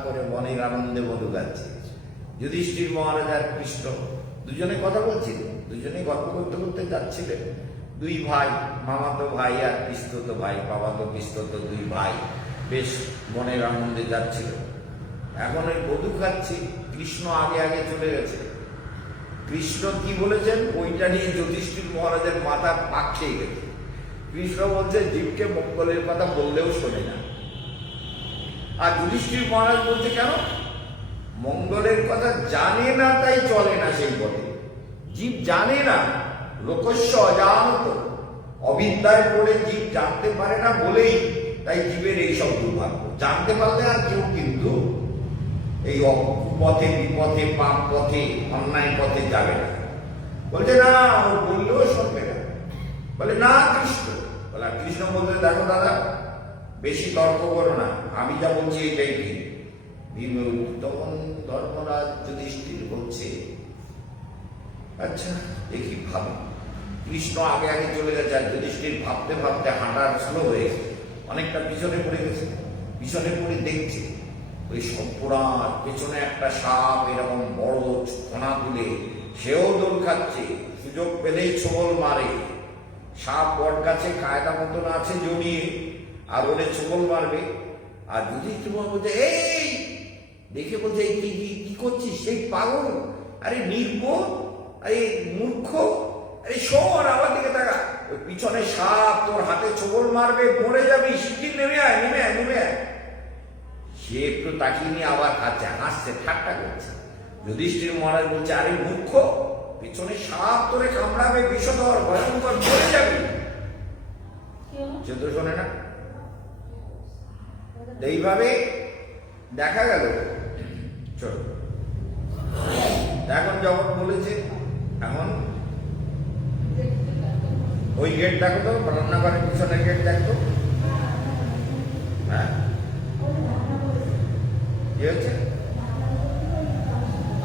করে মনের আনন্দে মধু খাচ্ছে। যুধিষ্ঠির মহারাজ আর কৃষ্ণ দুজনে কথা বলছিলেন, দুজনে গল্প করতে করতে যাচ্ছিলেন। দুই ভাই, মামাতো ভাই আর পিস্ততো ভাই, বাবাতো পিস্ততো দুই ভাই বেশ মনের আনন্দে যাচ্ছিল। এখন ওই মধু খাচ্ছি, কৃষ্ণ আগে আগে চলে গেছে। কৃষ্ণ কি বলেছেন ওইটা নিয়ে যুধিষ্ঠির মহারাজের মাথা পাক খেয়ে গেছে। কৃষ্ণ বলছে জীবকে মঙ্গলের কথা বললেও শোনে না, আর যুধিষ্ঠির মহারাজ বলছে কেন? মঙ্গলের কথা জানে না তাই চলে না সেই পথে। জীব জানে না, লোকস্য অজানত, অবিদ্যায় পড়ে জীব জানতে পারে না বলেই তাই জীবের এই সব দুর্ভাগ্য। জানতে পারলে আর কেউ কিন্তু এই পথে বিপথে পাপ পথে অন্যায় পথে যাবে না। বলছে না, ও বললেও শুনবে না। বলে না কৃষ্ণ, বলে কৃষ্ণ বলতে দেখো দাদা বেশি তর্ক করো না, আমি যা বলছি এটাই ঠিক। তখন ধর্মরাজ যুধিষ্ঠির বলছে আচ্ছা দেখি ভাবি। কৃষ্ণ আগে আগে চলে গেছে, আর যুধিষ্ঠির ভাবতে ভাবতে হাঁটার স্লো হয়ে গেছে, অনেকটা পিছনে পড়ে গেছে। পিছনে পড়ে দেখছে ওই সপুরার পেছনে একটা সাপ এরকম বড় ফোনা তুলে সেও দোল খাচ্ছে, সুযোগ পেলেই ছোবল মারে। সাপ বট গাছে কায়দা মতন আছে জড়িয়ে, আর ওরে ছোবল মারবে। আর যুধিষ্ঠির বলছে এই দেখে বলছে এই কি করছিস? সেই পাগল, আরে নির্বোধ, আরে মূর্খ, আরে শোন আমার দিকে তাকা, ওই পিছনে সাপ তোর হাতে ছোবল মারবে, মরে যাবি, শিগগির নেমে আয়, নেমে আয়, নেমে আয়। সে একটু তাকিয়ে নিয়ে আবার খাচ্ছে, হাসছে, ঠাট্টা করছে। যুধিষ্ঠির মহারাজ বলছে আরে মূর্খ, পিছনে সাপ তোরে কামড়াবে, বিষধর ভয়ঙ্কর, মরে যাবি। সে তো শোনে না। এইভাবে দেখা গেল। চল এখন যখন বলেছে, এখন ওই গেট দেখো তো, রান্নাঘরের পিছনের গেট দেখো। হ্যাঁ কি হচ্ছে?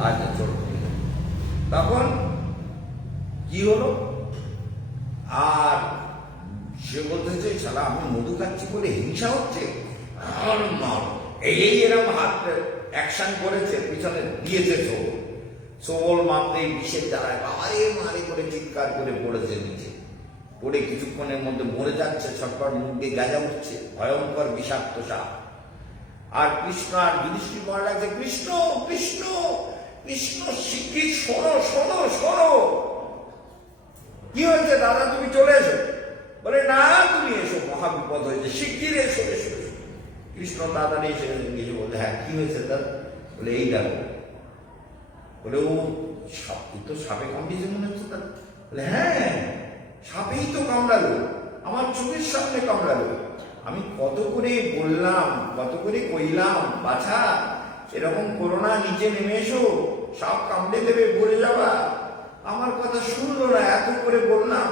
আচ্ছা চল। তখন কি হলো? আর সে বলতেছে শালা আমি মধু খাচ্ছি বলে হিংসা হচ্ছে, এই এরকম হাত অ্যাকশন করেছে, পিছনে দিয়েছে ছোবল মারতেই বিষের দ্বারায় বাবারে মারে করে চিৎকার করে পড়েছে নিচে। পড়ে কিছুক্ষণের মধ্যে মরে যাচ্ছে, ছটপট মুখ দিয়ে গাজা উঠছে, ভয়ঙ্কর বিষাক্ত সাপ। আর কৃষ্ণ আর যুধিষ্ঠির মহারাজ লাগছে কৃষ্ণ কৃষ্ণ কৃষ্ণ, শিগগির শোনো শোনো শোনো, কি হয়েছে দাদা তুমি চলে এসো। বলে না তুমি এসো, মহাবিপদ হয়েছে, শিগগির এসো এসো। কৃষ্ণ তাড়াতাড়ি এসে গিয়ে বলতে হ্যাঁ কি হয়েছে দাদা? বলে এই দেখো। বলে ও সাপ তো সাপে কামড়িয়েছে মনে হচ্ছে দাদা? বলে হ্যাঁ সাপেই তো কামড়ালো, আমার চোখের সামনে কামড়ালো। আমি কত করে বললাম, কত করে কইলাম বাছা এরকম করো না, নিচে নেমে এসো, সাপ কামড়ে দেবে, পড়ে যাবা। আমার কথা শুনলো না, এত করে বললাম,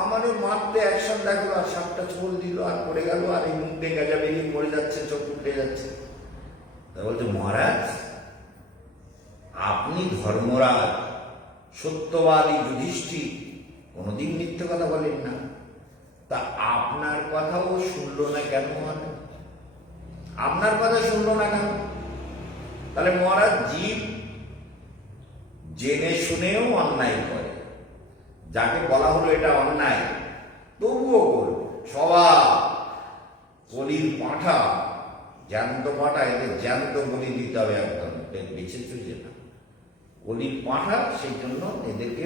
আমারও মারতে অ্যাকশন দেখলো, আর সাপটা ছোল দিল আর পড়ে গেল, আর এই মুখ দিয়ে গাজা বেরিয়ে পড়ে যাচ্ছে, চোখ উঠে যাচ্ছে। তা বলছে মহারাজ আপনি ধর্মরাজ, সত্যবাদী যুধিষ্ঠির, কোনোদিন মিথ্যে কথা বলেন না, তা আপনার কথাও শুনলো না কেন? আপনার কথা শুনলো না কেন? তাহলে মহারাজ জীব জেনে শুনেও অন্যায় করে, যাকে বলা হলো এটা অন্যায় তবুও করবে স্বভাব। কলির পাঁঠা, জ্যান্ত পাঁঠা, এদের জ্যান্ত বলি দিতে হবে একদম, বেঁচে চলছে না। কলির পাঁঠা, সেই জন্য এদেরকে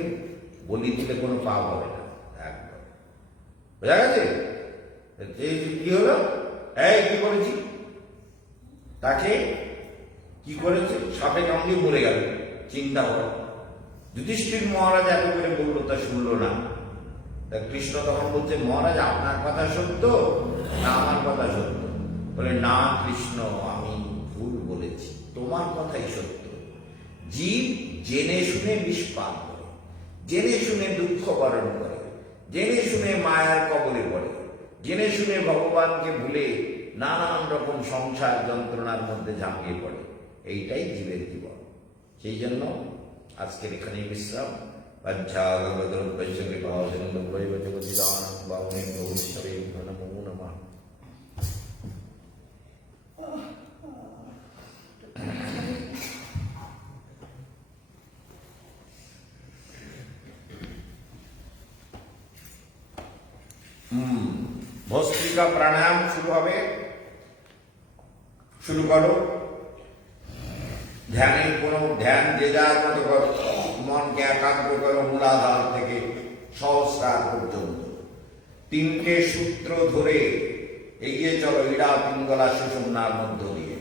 বলি দিলে কোনো পাপ হবে না একদম। বোঝা গেছে? কি হলো? এই কি করেছি, তাকে কি করেছে, সাপে কামড়িয়ে মরে গেল। চিন্তা করো, যুধিষ্ঠির মহারাজ এত করে বললো, তা শুনলো না। তা কৃষ্ণ তখন বলছে, মহারাজ আপনার কথা সত্য না আমার কথা সত্য? বলে, না কৃষ্ণ, আমি ভুল বলেছি, তোমার কথাই সত্য। জীব জেনে শুনে বিষ পান করে, জেনে শুনে দুঃখ বরণ করে, জেনে শুনে মায়ার কবলে পড়ে, জেনে শুনে ভগবানকে ভুলে নানান রকম সংসার যন্ত্রণার মধ্যে ঝাঁপিয়ে পড়ে। এইটাই জীবের জীবন। সেই জন্য আজকের এখানেই বিশ্রাম। নমো নমঃ। ভস্ত্রিকা প্রাণায়াম শুরু হবে, শুরু করো। ধ্যানের কোনো ধ্যান যে যার মতো করো, মনকে একাগ্র করো মূলাধার থেকে সহস্রার পর্যন্ত। তিনটে সূত্র ধরে এগিয়ে চলো ইড়া পিঙ্গলা সুষুম্নার মধ্য দিয়ে।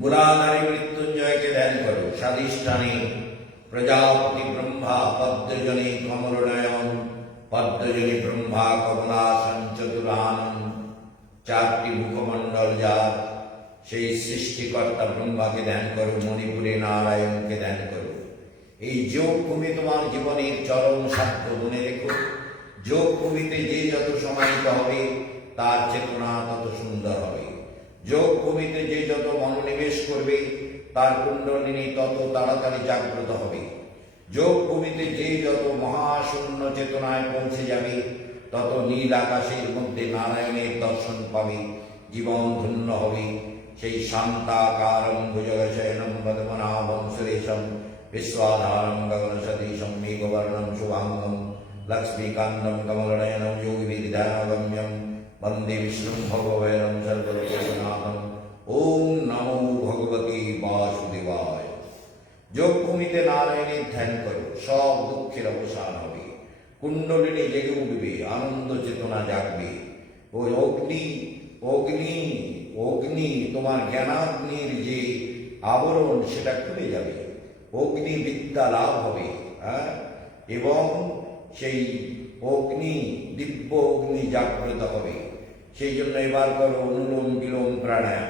মুরানারী মৃত্যুঞ্জয়কে ধ্যান করো। স্বাধিষ্ঠানে প্রজাপতি ব্রহ্মা পদ্মজনী কমলনয়ন, পদ্মজনী ব্রহ্মা কমলাসন চতুরানন। চারটি মুখমণ্ডল যার, সেই সৃষ্টিকর্তা ব্রহ্মাকে ধ্যান করো। মণিপুরে নারায়ণকে ধ্যান করো। এই যোগ ভূমি তোমার জীবনের চরম সাধ্য, মনে রেখো। যোগ ভূমিতে যে যত সমাহিত হবে তার চেতনা তত সুন্দর হবে। যোগ ভূমিতে যে যত মনোনিবেশ করবে তার কুণ্ডলিনী তত তাড়াতাড়ি জাগ্রত হবে। যোগ ভূমিতে যে যত মহাশূন্য চেতনায় পৌঁছে যাবে তত নীল আকাশের মধ্যে নারায়ণের দর্শন পাবে, জীবন ধন্য হবে। সেই শান্তাকারম ভুজগশয়নম পদ্মনাভম সুরেশম विश्वाधारं गगनसदृशं मेघवर्णं शुभांगं लक्ष्मीकान्तं कमलनयनं योगिभिर्ध्यानगम्यं वन्दे विष्णुं भगवभयं सर्वलोकनाथं। ओम नमो भगवते वासुदेवाय। যোগ ভূমিতে নারায়ণের ধ্যান করো, সব দুঃখের অবসান হবে, কুণ্ডলিনী জেগে উঠবে, আনন্দ চেতনা জাগবে। ওই অগ্নি অগ্নি অগ্নি তোমার জ্ঞানাগ্নির যে আবরণ সেটা খুলে যাবে, অগ্নি বিদ্যা লাভ হবে, এবং সেই অগ্নি দিব্য অগ্নি জাগ্রত হবে। সেই জন্য এবার করো অনুলোম বিলোম প্রাণায়াম।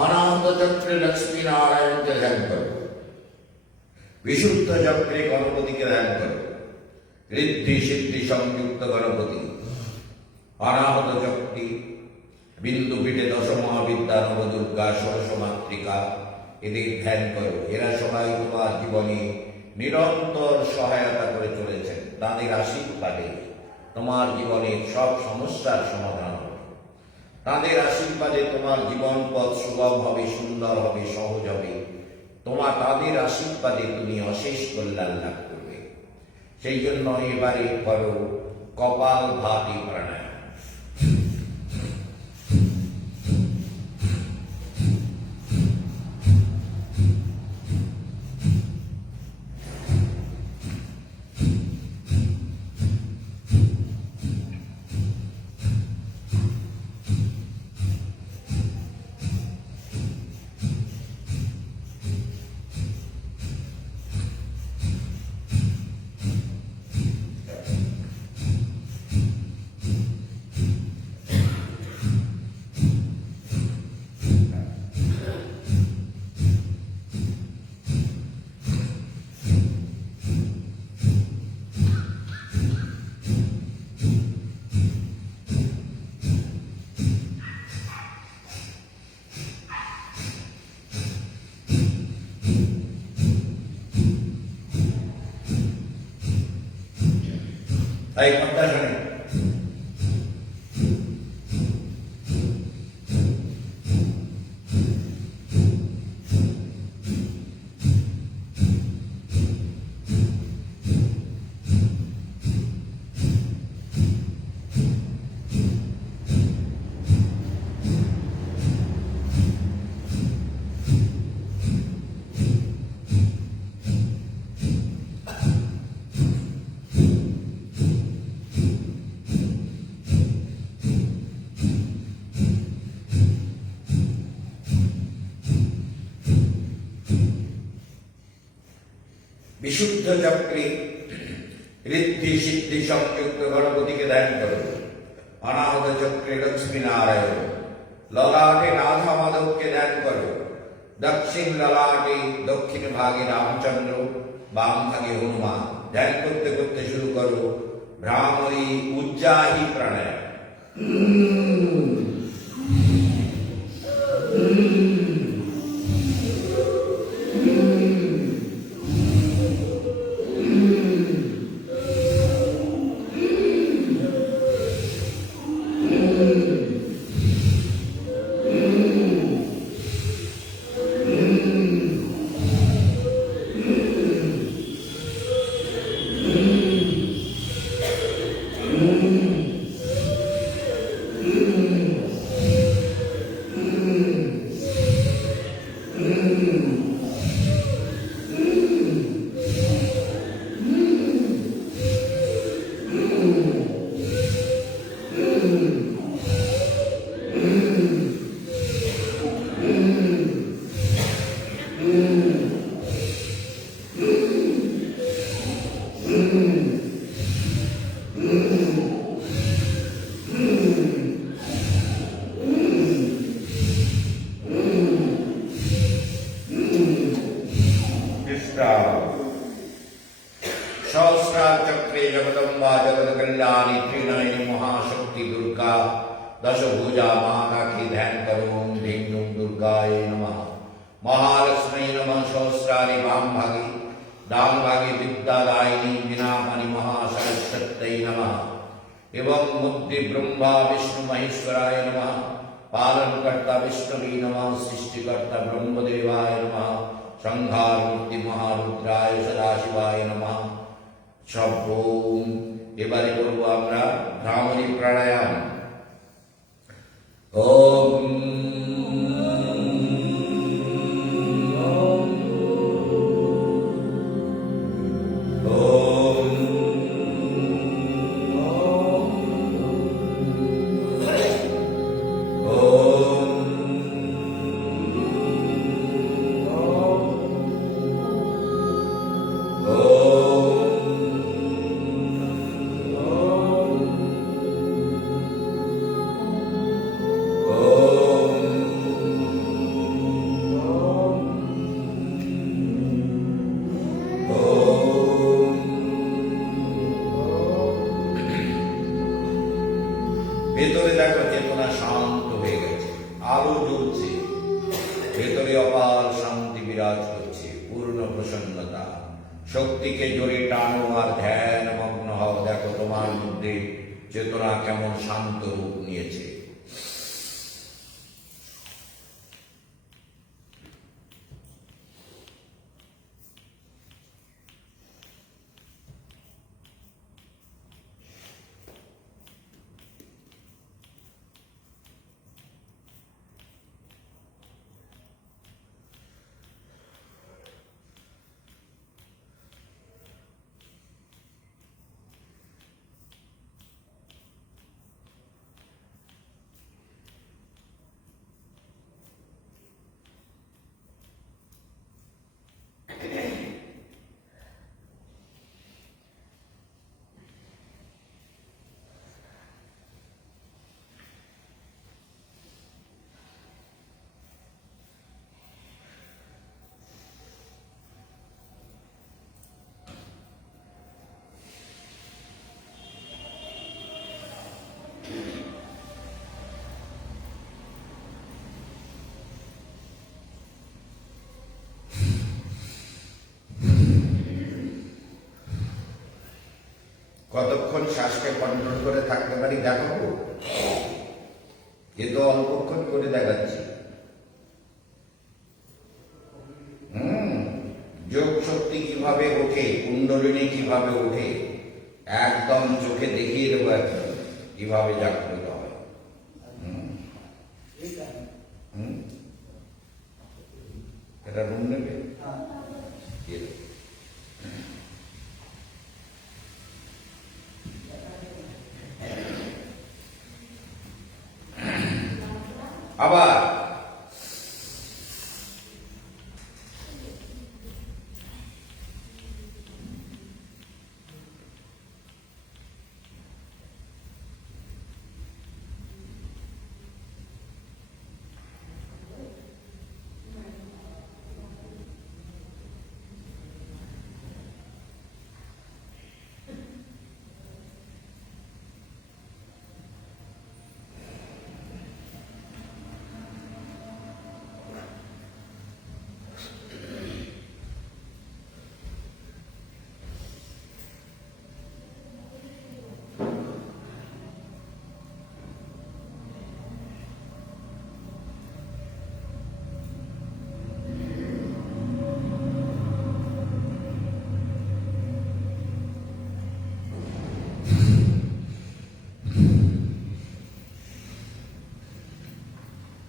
अनाहत चक्रे लक्ष्मी नारायण के ध्यान करो, विशुद्ध चक्रे गणपति के ध्यान करो, रिद्धि सिद्धि संयुक्त गणपति। अनाहत चक्री बिंदु पीठे दश महाविद्या नवदुर्गा षोडश मातृका, এদের ধ্যান করো। এরা সবাই তোমার জীবনে নিরন্তর সহায়তা করে চলেছেন। তাদের আশীর্বাদে তোমার জীবনের সব সমস্যার সমাধান হবে। তাদের আশীর্বাদে তোমার জীবন পথ সুগম হবে, সুন্দর হবে, সহজ হবে। তাদের আশীর্বাদে তুমি অশেষ কল্যাণ লাভ করবে। সেই জন্য এবারে করো কপাল ভাতি প্রাণায়াম। এই কথা শুনে विशुद्ध चक्रे रिद्धि सिद्धि संयुक्त गणपति के ध्यान करो। अनाहत चक्रे लक्ष्मी नारायण, ललाटे राधा माधव के ध्यान करो। दक्षिण ललाटे दक्षिण भागे रामचंद्र, वाम भागे हनुमान। ध्यान करते करते शुरू करो भ्रामरी उज्जाही प्राणायाम। सहस्रार चक्रे जगदम्बा जगत कल्याणी त्रिनयनी महाशक्ति दुर्गा दशभुजा माता की ध्यान करो। ओम ह्रीं ह्रूं दुर्गाय नमः। महालक्ष्मी नमः। सहस्रारी वाम भागी दान भागी विद्यादायिनी विनामणि महासरस्वत्यै नमः। एवं मुक्ति ब्रह्मा विष्णु महेश्वराय नमः। पालनकर्ता विष्णुवे नमः। सृष्टिकर्ता ब्रह्मदेवाय नमः। संहार मूर्ति महारुद्राय सदाशिवाय नमः। शब्दों এবারে করব আমরা ভ্রামরী প্রাণায়াম। ওম ভেতরে দেখো চেতনা শান্ত হয়ে গেছে, আলো জ্বলছে, ভেতরে অপার শান্তি বিরাজ করছে, পূর্ণ প্রসন্নতা। শক্তিকে জোরে টানো আর ধ্যান মগ্ন হও। দেখো তোমার মধ্যে চেতনা কেমন শান্ত রূপ নিয়েছে। কতক্ষণ শ্বাসকে কন্ট্রোল করে থাকতে পারি দেখাবো? এ তো অল্পক্ষণ করে দেখাচ্ছি। যোগ শক্তি কিভাবে ওঠে, কুণ্ডলিনী কিভাবে ওঠে, একদম চোখে দেখিয়ে দেবো একদম কিভাবে জাগ্রত হয়। এটা রুম নেবে? দিয়ে দেবো। আবার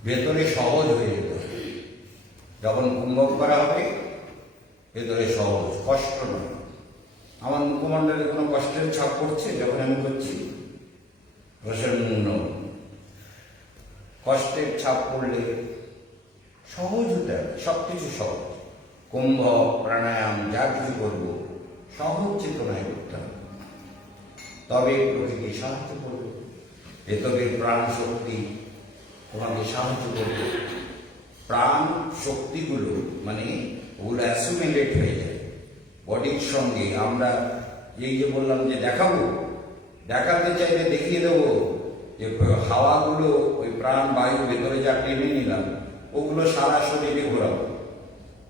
ভেতরে সহজ হয়ে যেত। যখন কুম্ভক করা হবে ভেতরে সহজ, কষ্ট নয়। আমার মুখমণ্ডলে কোনো কষ্টের ছাপ পড়ছে যখন আমি করছি? প্রসন্ন। কষ্টের ছাপ পড়লে সহজ হতে হবে, সবকিছু সহজ। কুম্ভ প্রাণায়াম যা কিছু করবো সহজ চেতনায় করতে হবে, তবে প্রকৃতি সাহায্য করবে। ভেতরের প্রাণ শক্তি তোমাকে সাহায্য করবে। প্রাণ শক্তিগুলো মানে ওগুলো অ্যাসিমিলেট হয়ে যায় বডির সঙ্গে। আমরা এই যে বললাম যে দেখাবো, দেখাতে চাইলে দেখিয়ে দেবো যে হাওয়াগুলো ওই প্রাণ বায়ু ভেতরে যা টেনে নিলাম ওগুলো সারা শরীরে ঘোরাবো,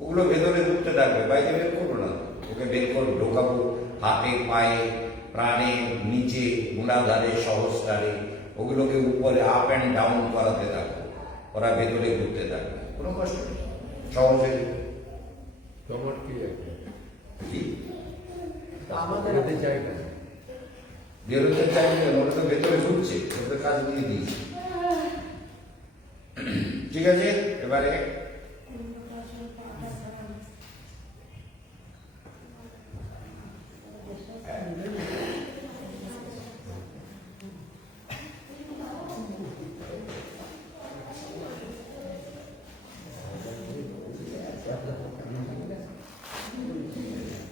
ওগুলো ভেতরে ঢুকতে থাকবে, বাইরে বের করবো না। ওকে বের করে ঢোকাবো হাতে, পায়ে, প্রাণে, নিচে, মূলাধারে, সহস্রারে, ওগুলোকে উপরে আপ অ্যান্ড ডাউন করাতে থাকবো, ওরা ভেতরে ঘুরতে থাকবে, কোনো কষ্ট নেই, সহজে। তোমার কি কি আমাদের হাতে চাই না, বেরোতে চাইলে ওরা তো ভেতরে ঘুরছে, ওদের কাজ দিয়ে দিয়েছে। ঠিক আছে, এবারে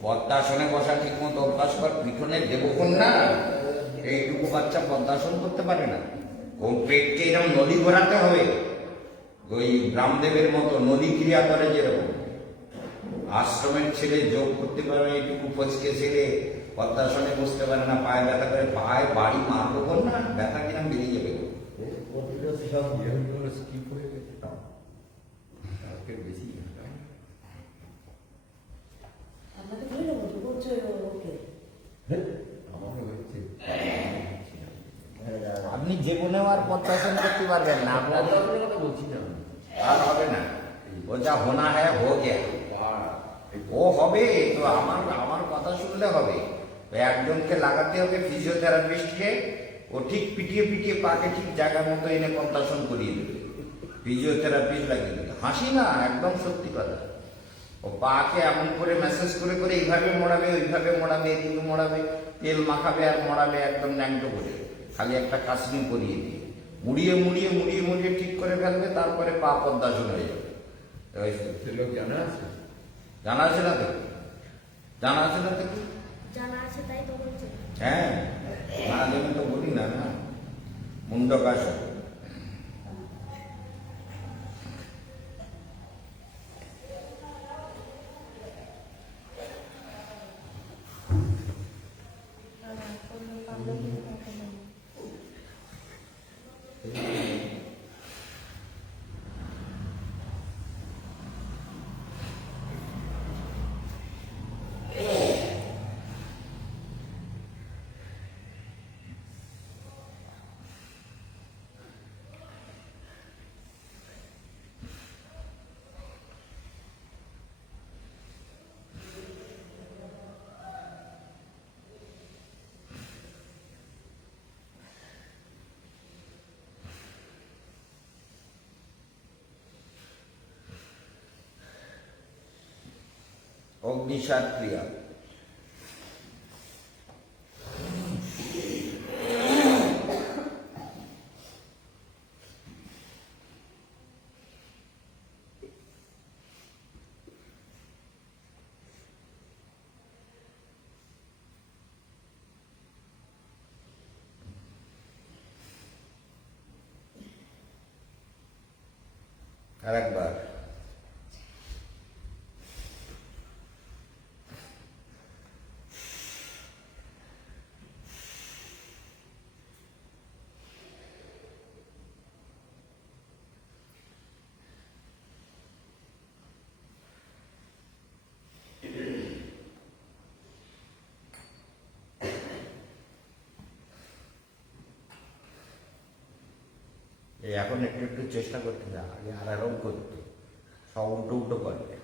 পদ্মাসনে বসা ঠিক মতো অভ্যাস কর। পিছনে দেবক্ষণ না, এইটুকু বাচ্চা পদ্মাসন করতে পারে না। ও পেটকে এরকম নদী ঘোরাতে হবে, ওই রামদেবের মতো নদী ক্রিয়া করে যেরকম। আশ্রমের ছেলে যোগ করতে পারে না, এইটুকু পচকে ছেলে পদ্মাসনে বসতে পারে না, পায়ে ব্যথা করে, পায়ে বাড়ি মারবো কর না, ব্যথা কিরম বেরিয়ে যাবে। সব ইয়েগুলো স্কিপ হয়ে গেছে, কালকে বেশি আপনাকে বলে দেবো তো করছে ওকে। আমাকে হচ্ছে আপনি যে কোনেও আর পদ্মাসন করতে পারবেন না, আপনার কথা বলছি না, আর হবে না। ও যা হোনা হ্যাঁ হো গিয়া, ও হবে তো। আমার কথা শুনলে হবে। একজনকে লাগাতে হবে ফিজিওথেরাপিস্টকে, ও ঠিক পিটিয়ে পিটিয়ে পাকে ঠিক জায়গার মতো এনে পদ্মাসন করিয়ে দেবে, ফিজিওথেরাপিস্ট লাগিয়ে দেবে। হাসি না, একদম সত্যি কথা। ও পাকে এমন করে ম্যাসেজ করে করে এইভাবে মোড়াবে, ওইভাবে মোড়াবে, এদিকে মোড়াবে, তেল মাখাবে আর মোড়াবে একদম ন্যাংটো করে, খালি একটা কাশনি করিয়ে দিয়ে মুড়িয়ে মুড়িয়ে মুড়িয়ে মুড়িয়ে ঠিক করে ফেলবে, তারপরে পা পদ্মাসন হয়ে যাবে। লোক জানা আছে, জানা আছে না তো? জানা আছে না তো? জানা আছে তাই তো বলছে। হ্যাঁ, না জন্য তো বলি না, না মুন্ডকাশ। অগ্নিসার ক্রিয়া। আর একবার এই এখন একটু একটু চেষ্টা করতে না, আগে আর এরকম করতো, সব উল্টো উল্টো করবে।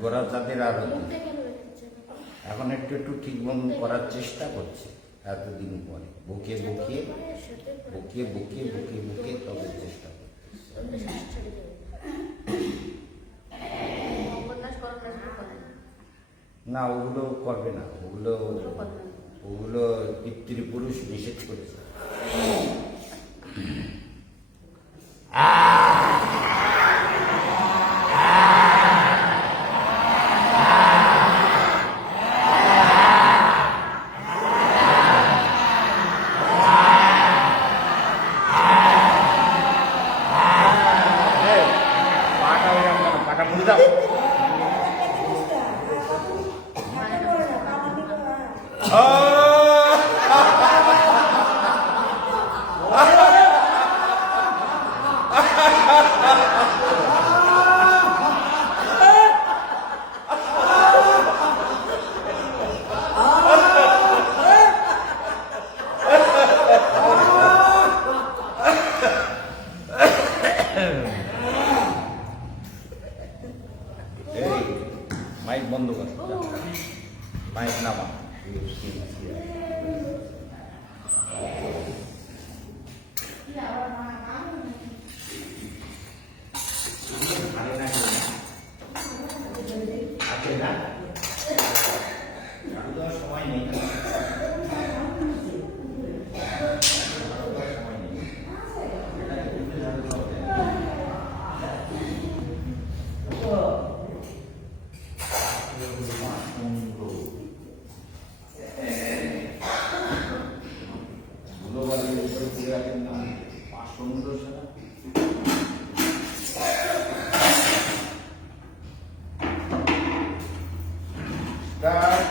গোড়া জাতির আর হতো। এখন একটু একটু ঠিক মতন করার চেষ্টা করছে এতদিন পরে, বকিয়ে বকিয়ে বকিয়ে বকিয়ে বকিয়ে বকিয়ে তবে চেষ্টা করছে। না ওগুলো করবে না, ওগুলো পিতৃপুরুষ নিষেধ করেছে। পাটা মুড়ে দাও। এই মাইক বন্ধ কর, মাইক নামা। আছে না, সময় নেই, Start.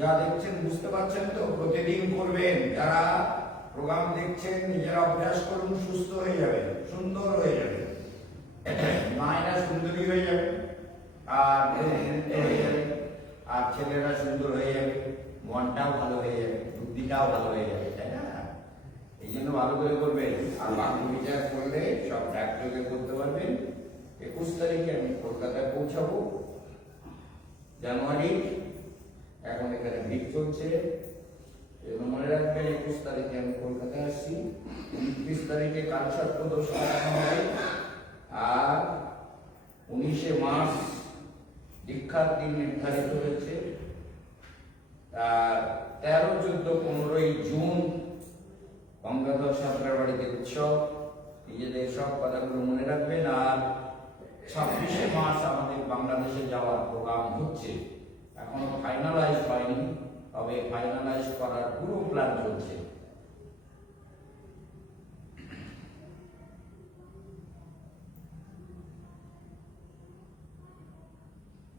যা দেখছেন বুঝতে পারছেন তো, প্রতিদিন করবেন। যারা প্রোগ্রাম দেখছেন নিজেরা অভ্যাস করুন, সুস্থ হয়ে যাবে, সুন্দর হয়ে যাবে, মায়েরা সুন্দরী হয়ে যাবে, আর হয়ে যাবে, আর ছেলেরা সুন্দর হয়ে যাবে, মনটাও ভালো হয়ে যাবে, বুদ্ধিটাও ভালো হয়ে যাবে, তাই না? এই জন্য ভালো করে করবেন। আর বাকি বিচার করলে সব একযোগে করতে পারবেন। 21 তারিখে আমি কলকাতায় পৌঁছাবো, জানুয়ারি। এখন এখানে ভিড় চলছে, মনে রাখবেন 21 তারিখে আমি কলকাতায় আসছি। 29 তারিখে কালচার প্রদর্শন হয়, আর 19শে মার্চ দীক্ষার দিন নির্ধারিত হয়েছে। আর 13, 14, 15ই জুন গঙ্গাধর সাঁতরার বাড়িতে উৎসব। নিজেদের সব কথাগুলো মনে রাখবেন। আর 26শে মার্চ আমাদের বাংলাদেশে যাওয়ার প্রোগ্রাম হচ্ছে, এখনো ফাইনালাইজ হয়নি, তবে ফাইনালাইজ করার পুরো প্ল্যান চলছে।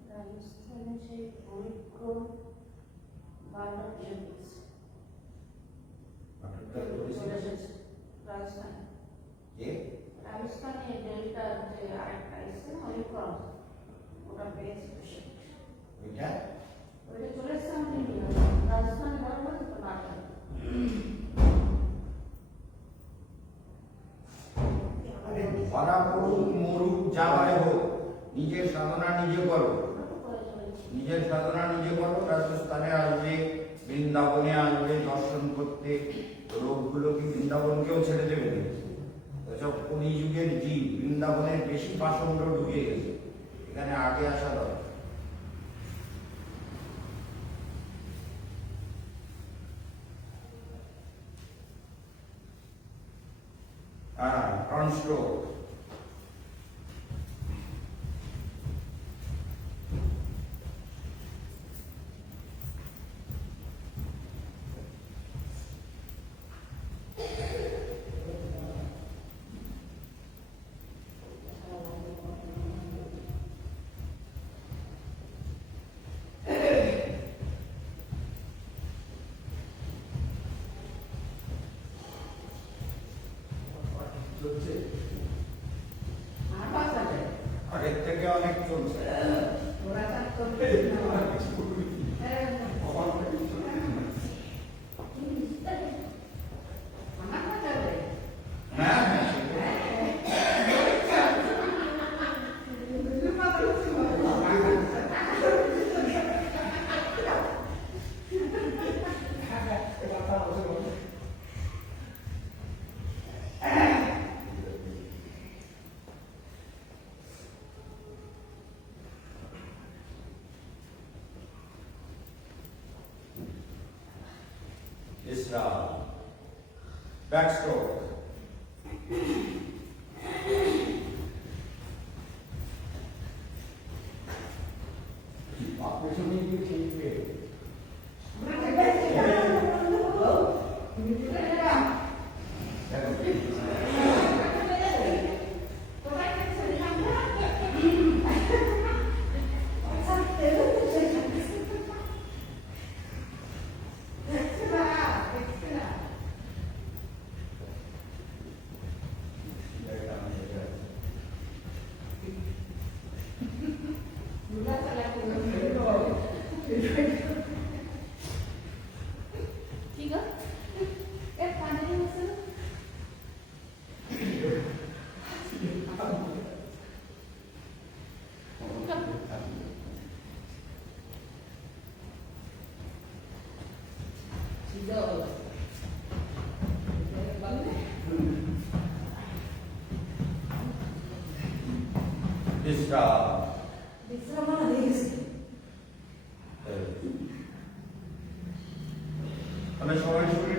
রাজস্থানে সেই অভিজ্ঞ বারবার চলে এসেছে রাজস্থানে। রাজস্থানে ডেল্টা যে আরেকটা এসছে না, অভিজ্ঞ, ওটা পেয়েছে। ওইটা চলে এসছে আমাদের রাজস্থানে বরাবর তো বাটা। ধরা পড়ুক মরুক যাওয়াই হোক, নিজের সাধনা নিজে করো, নিজের সাধনা নিজে করো। রাজস্থানে আসবে, বৃন্দাবনে আসবে দর্শন করতে, রোগগুলো কি বৃন্দাবনকেও ছেড়ে দেবে? এসব কলিযুগের জীব, বৃন্দাবনের বেশি পাষণ্ড ঢুকে গেছে, এখানে আগে আসা দরকার। স্ট্রোক, আগের থেকে অনেক চলছে। Backstroke. Opportunity to change weight. মানে সবাই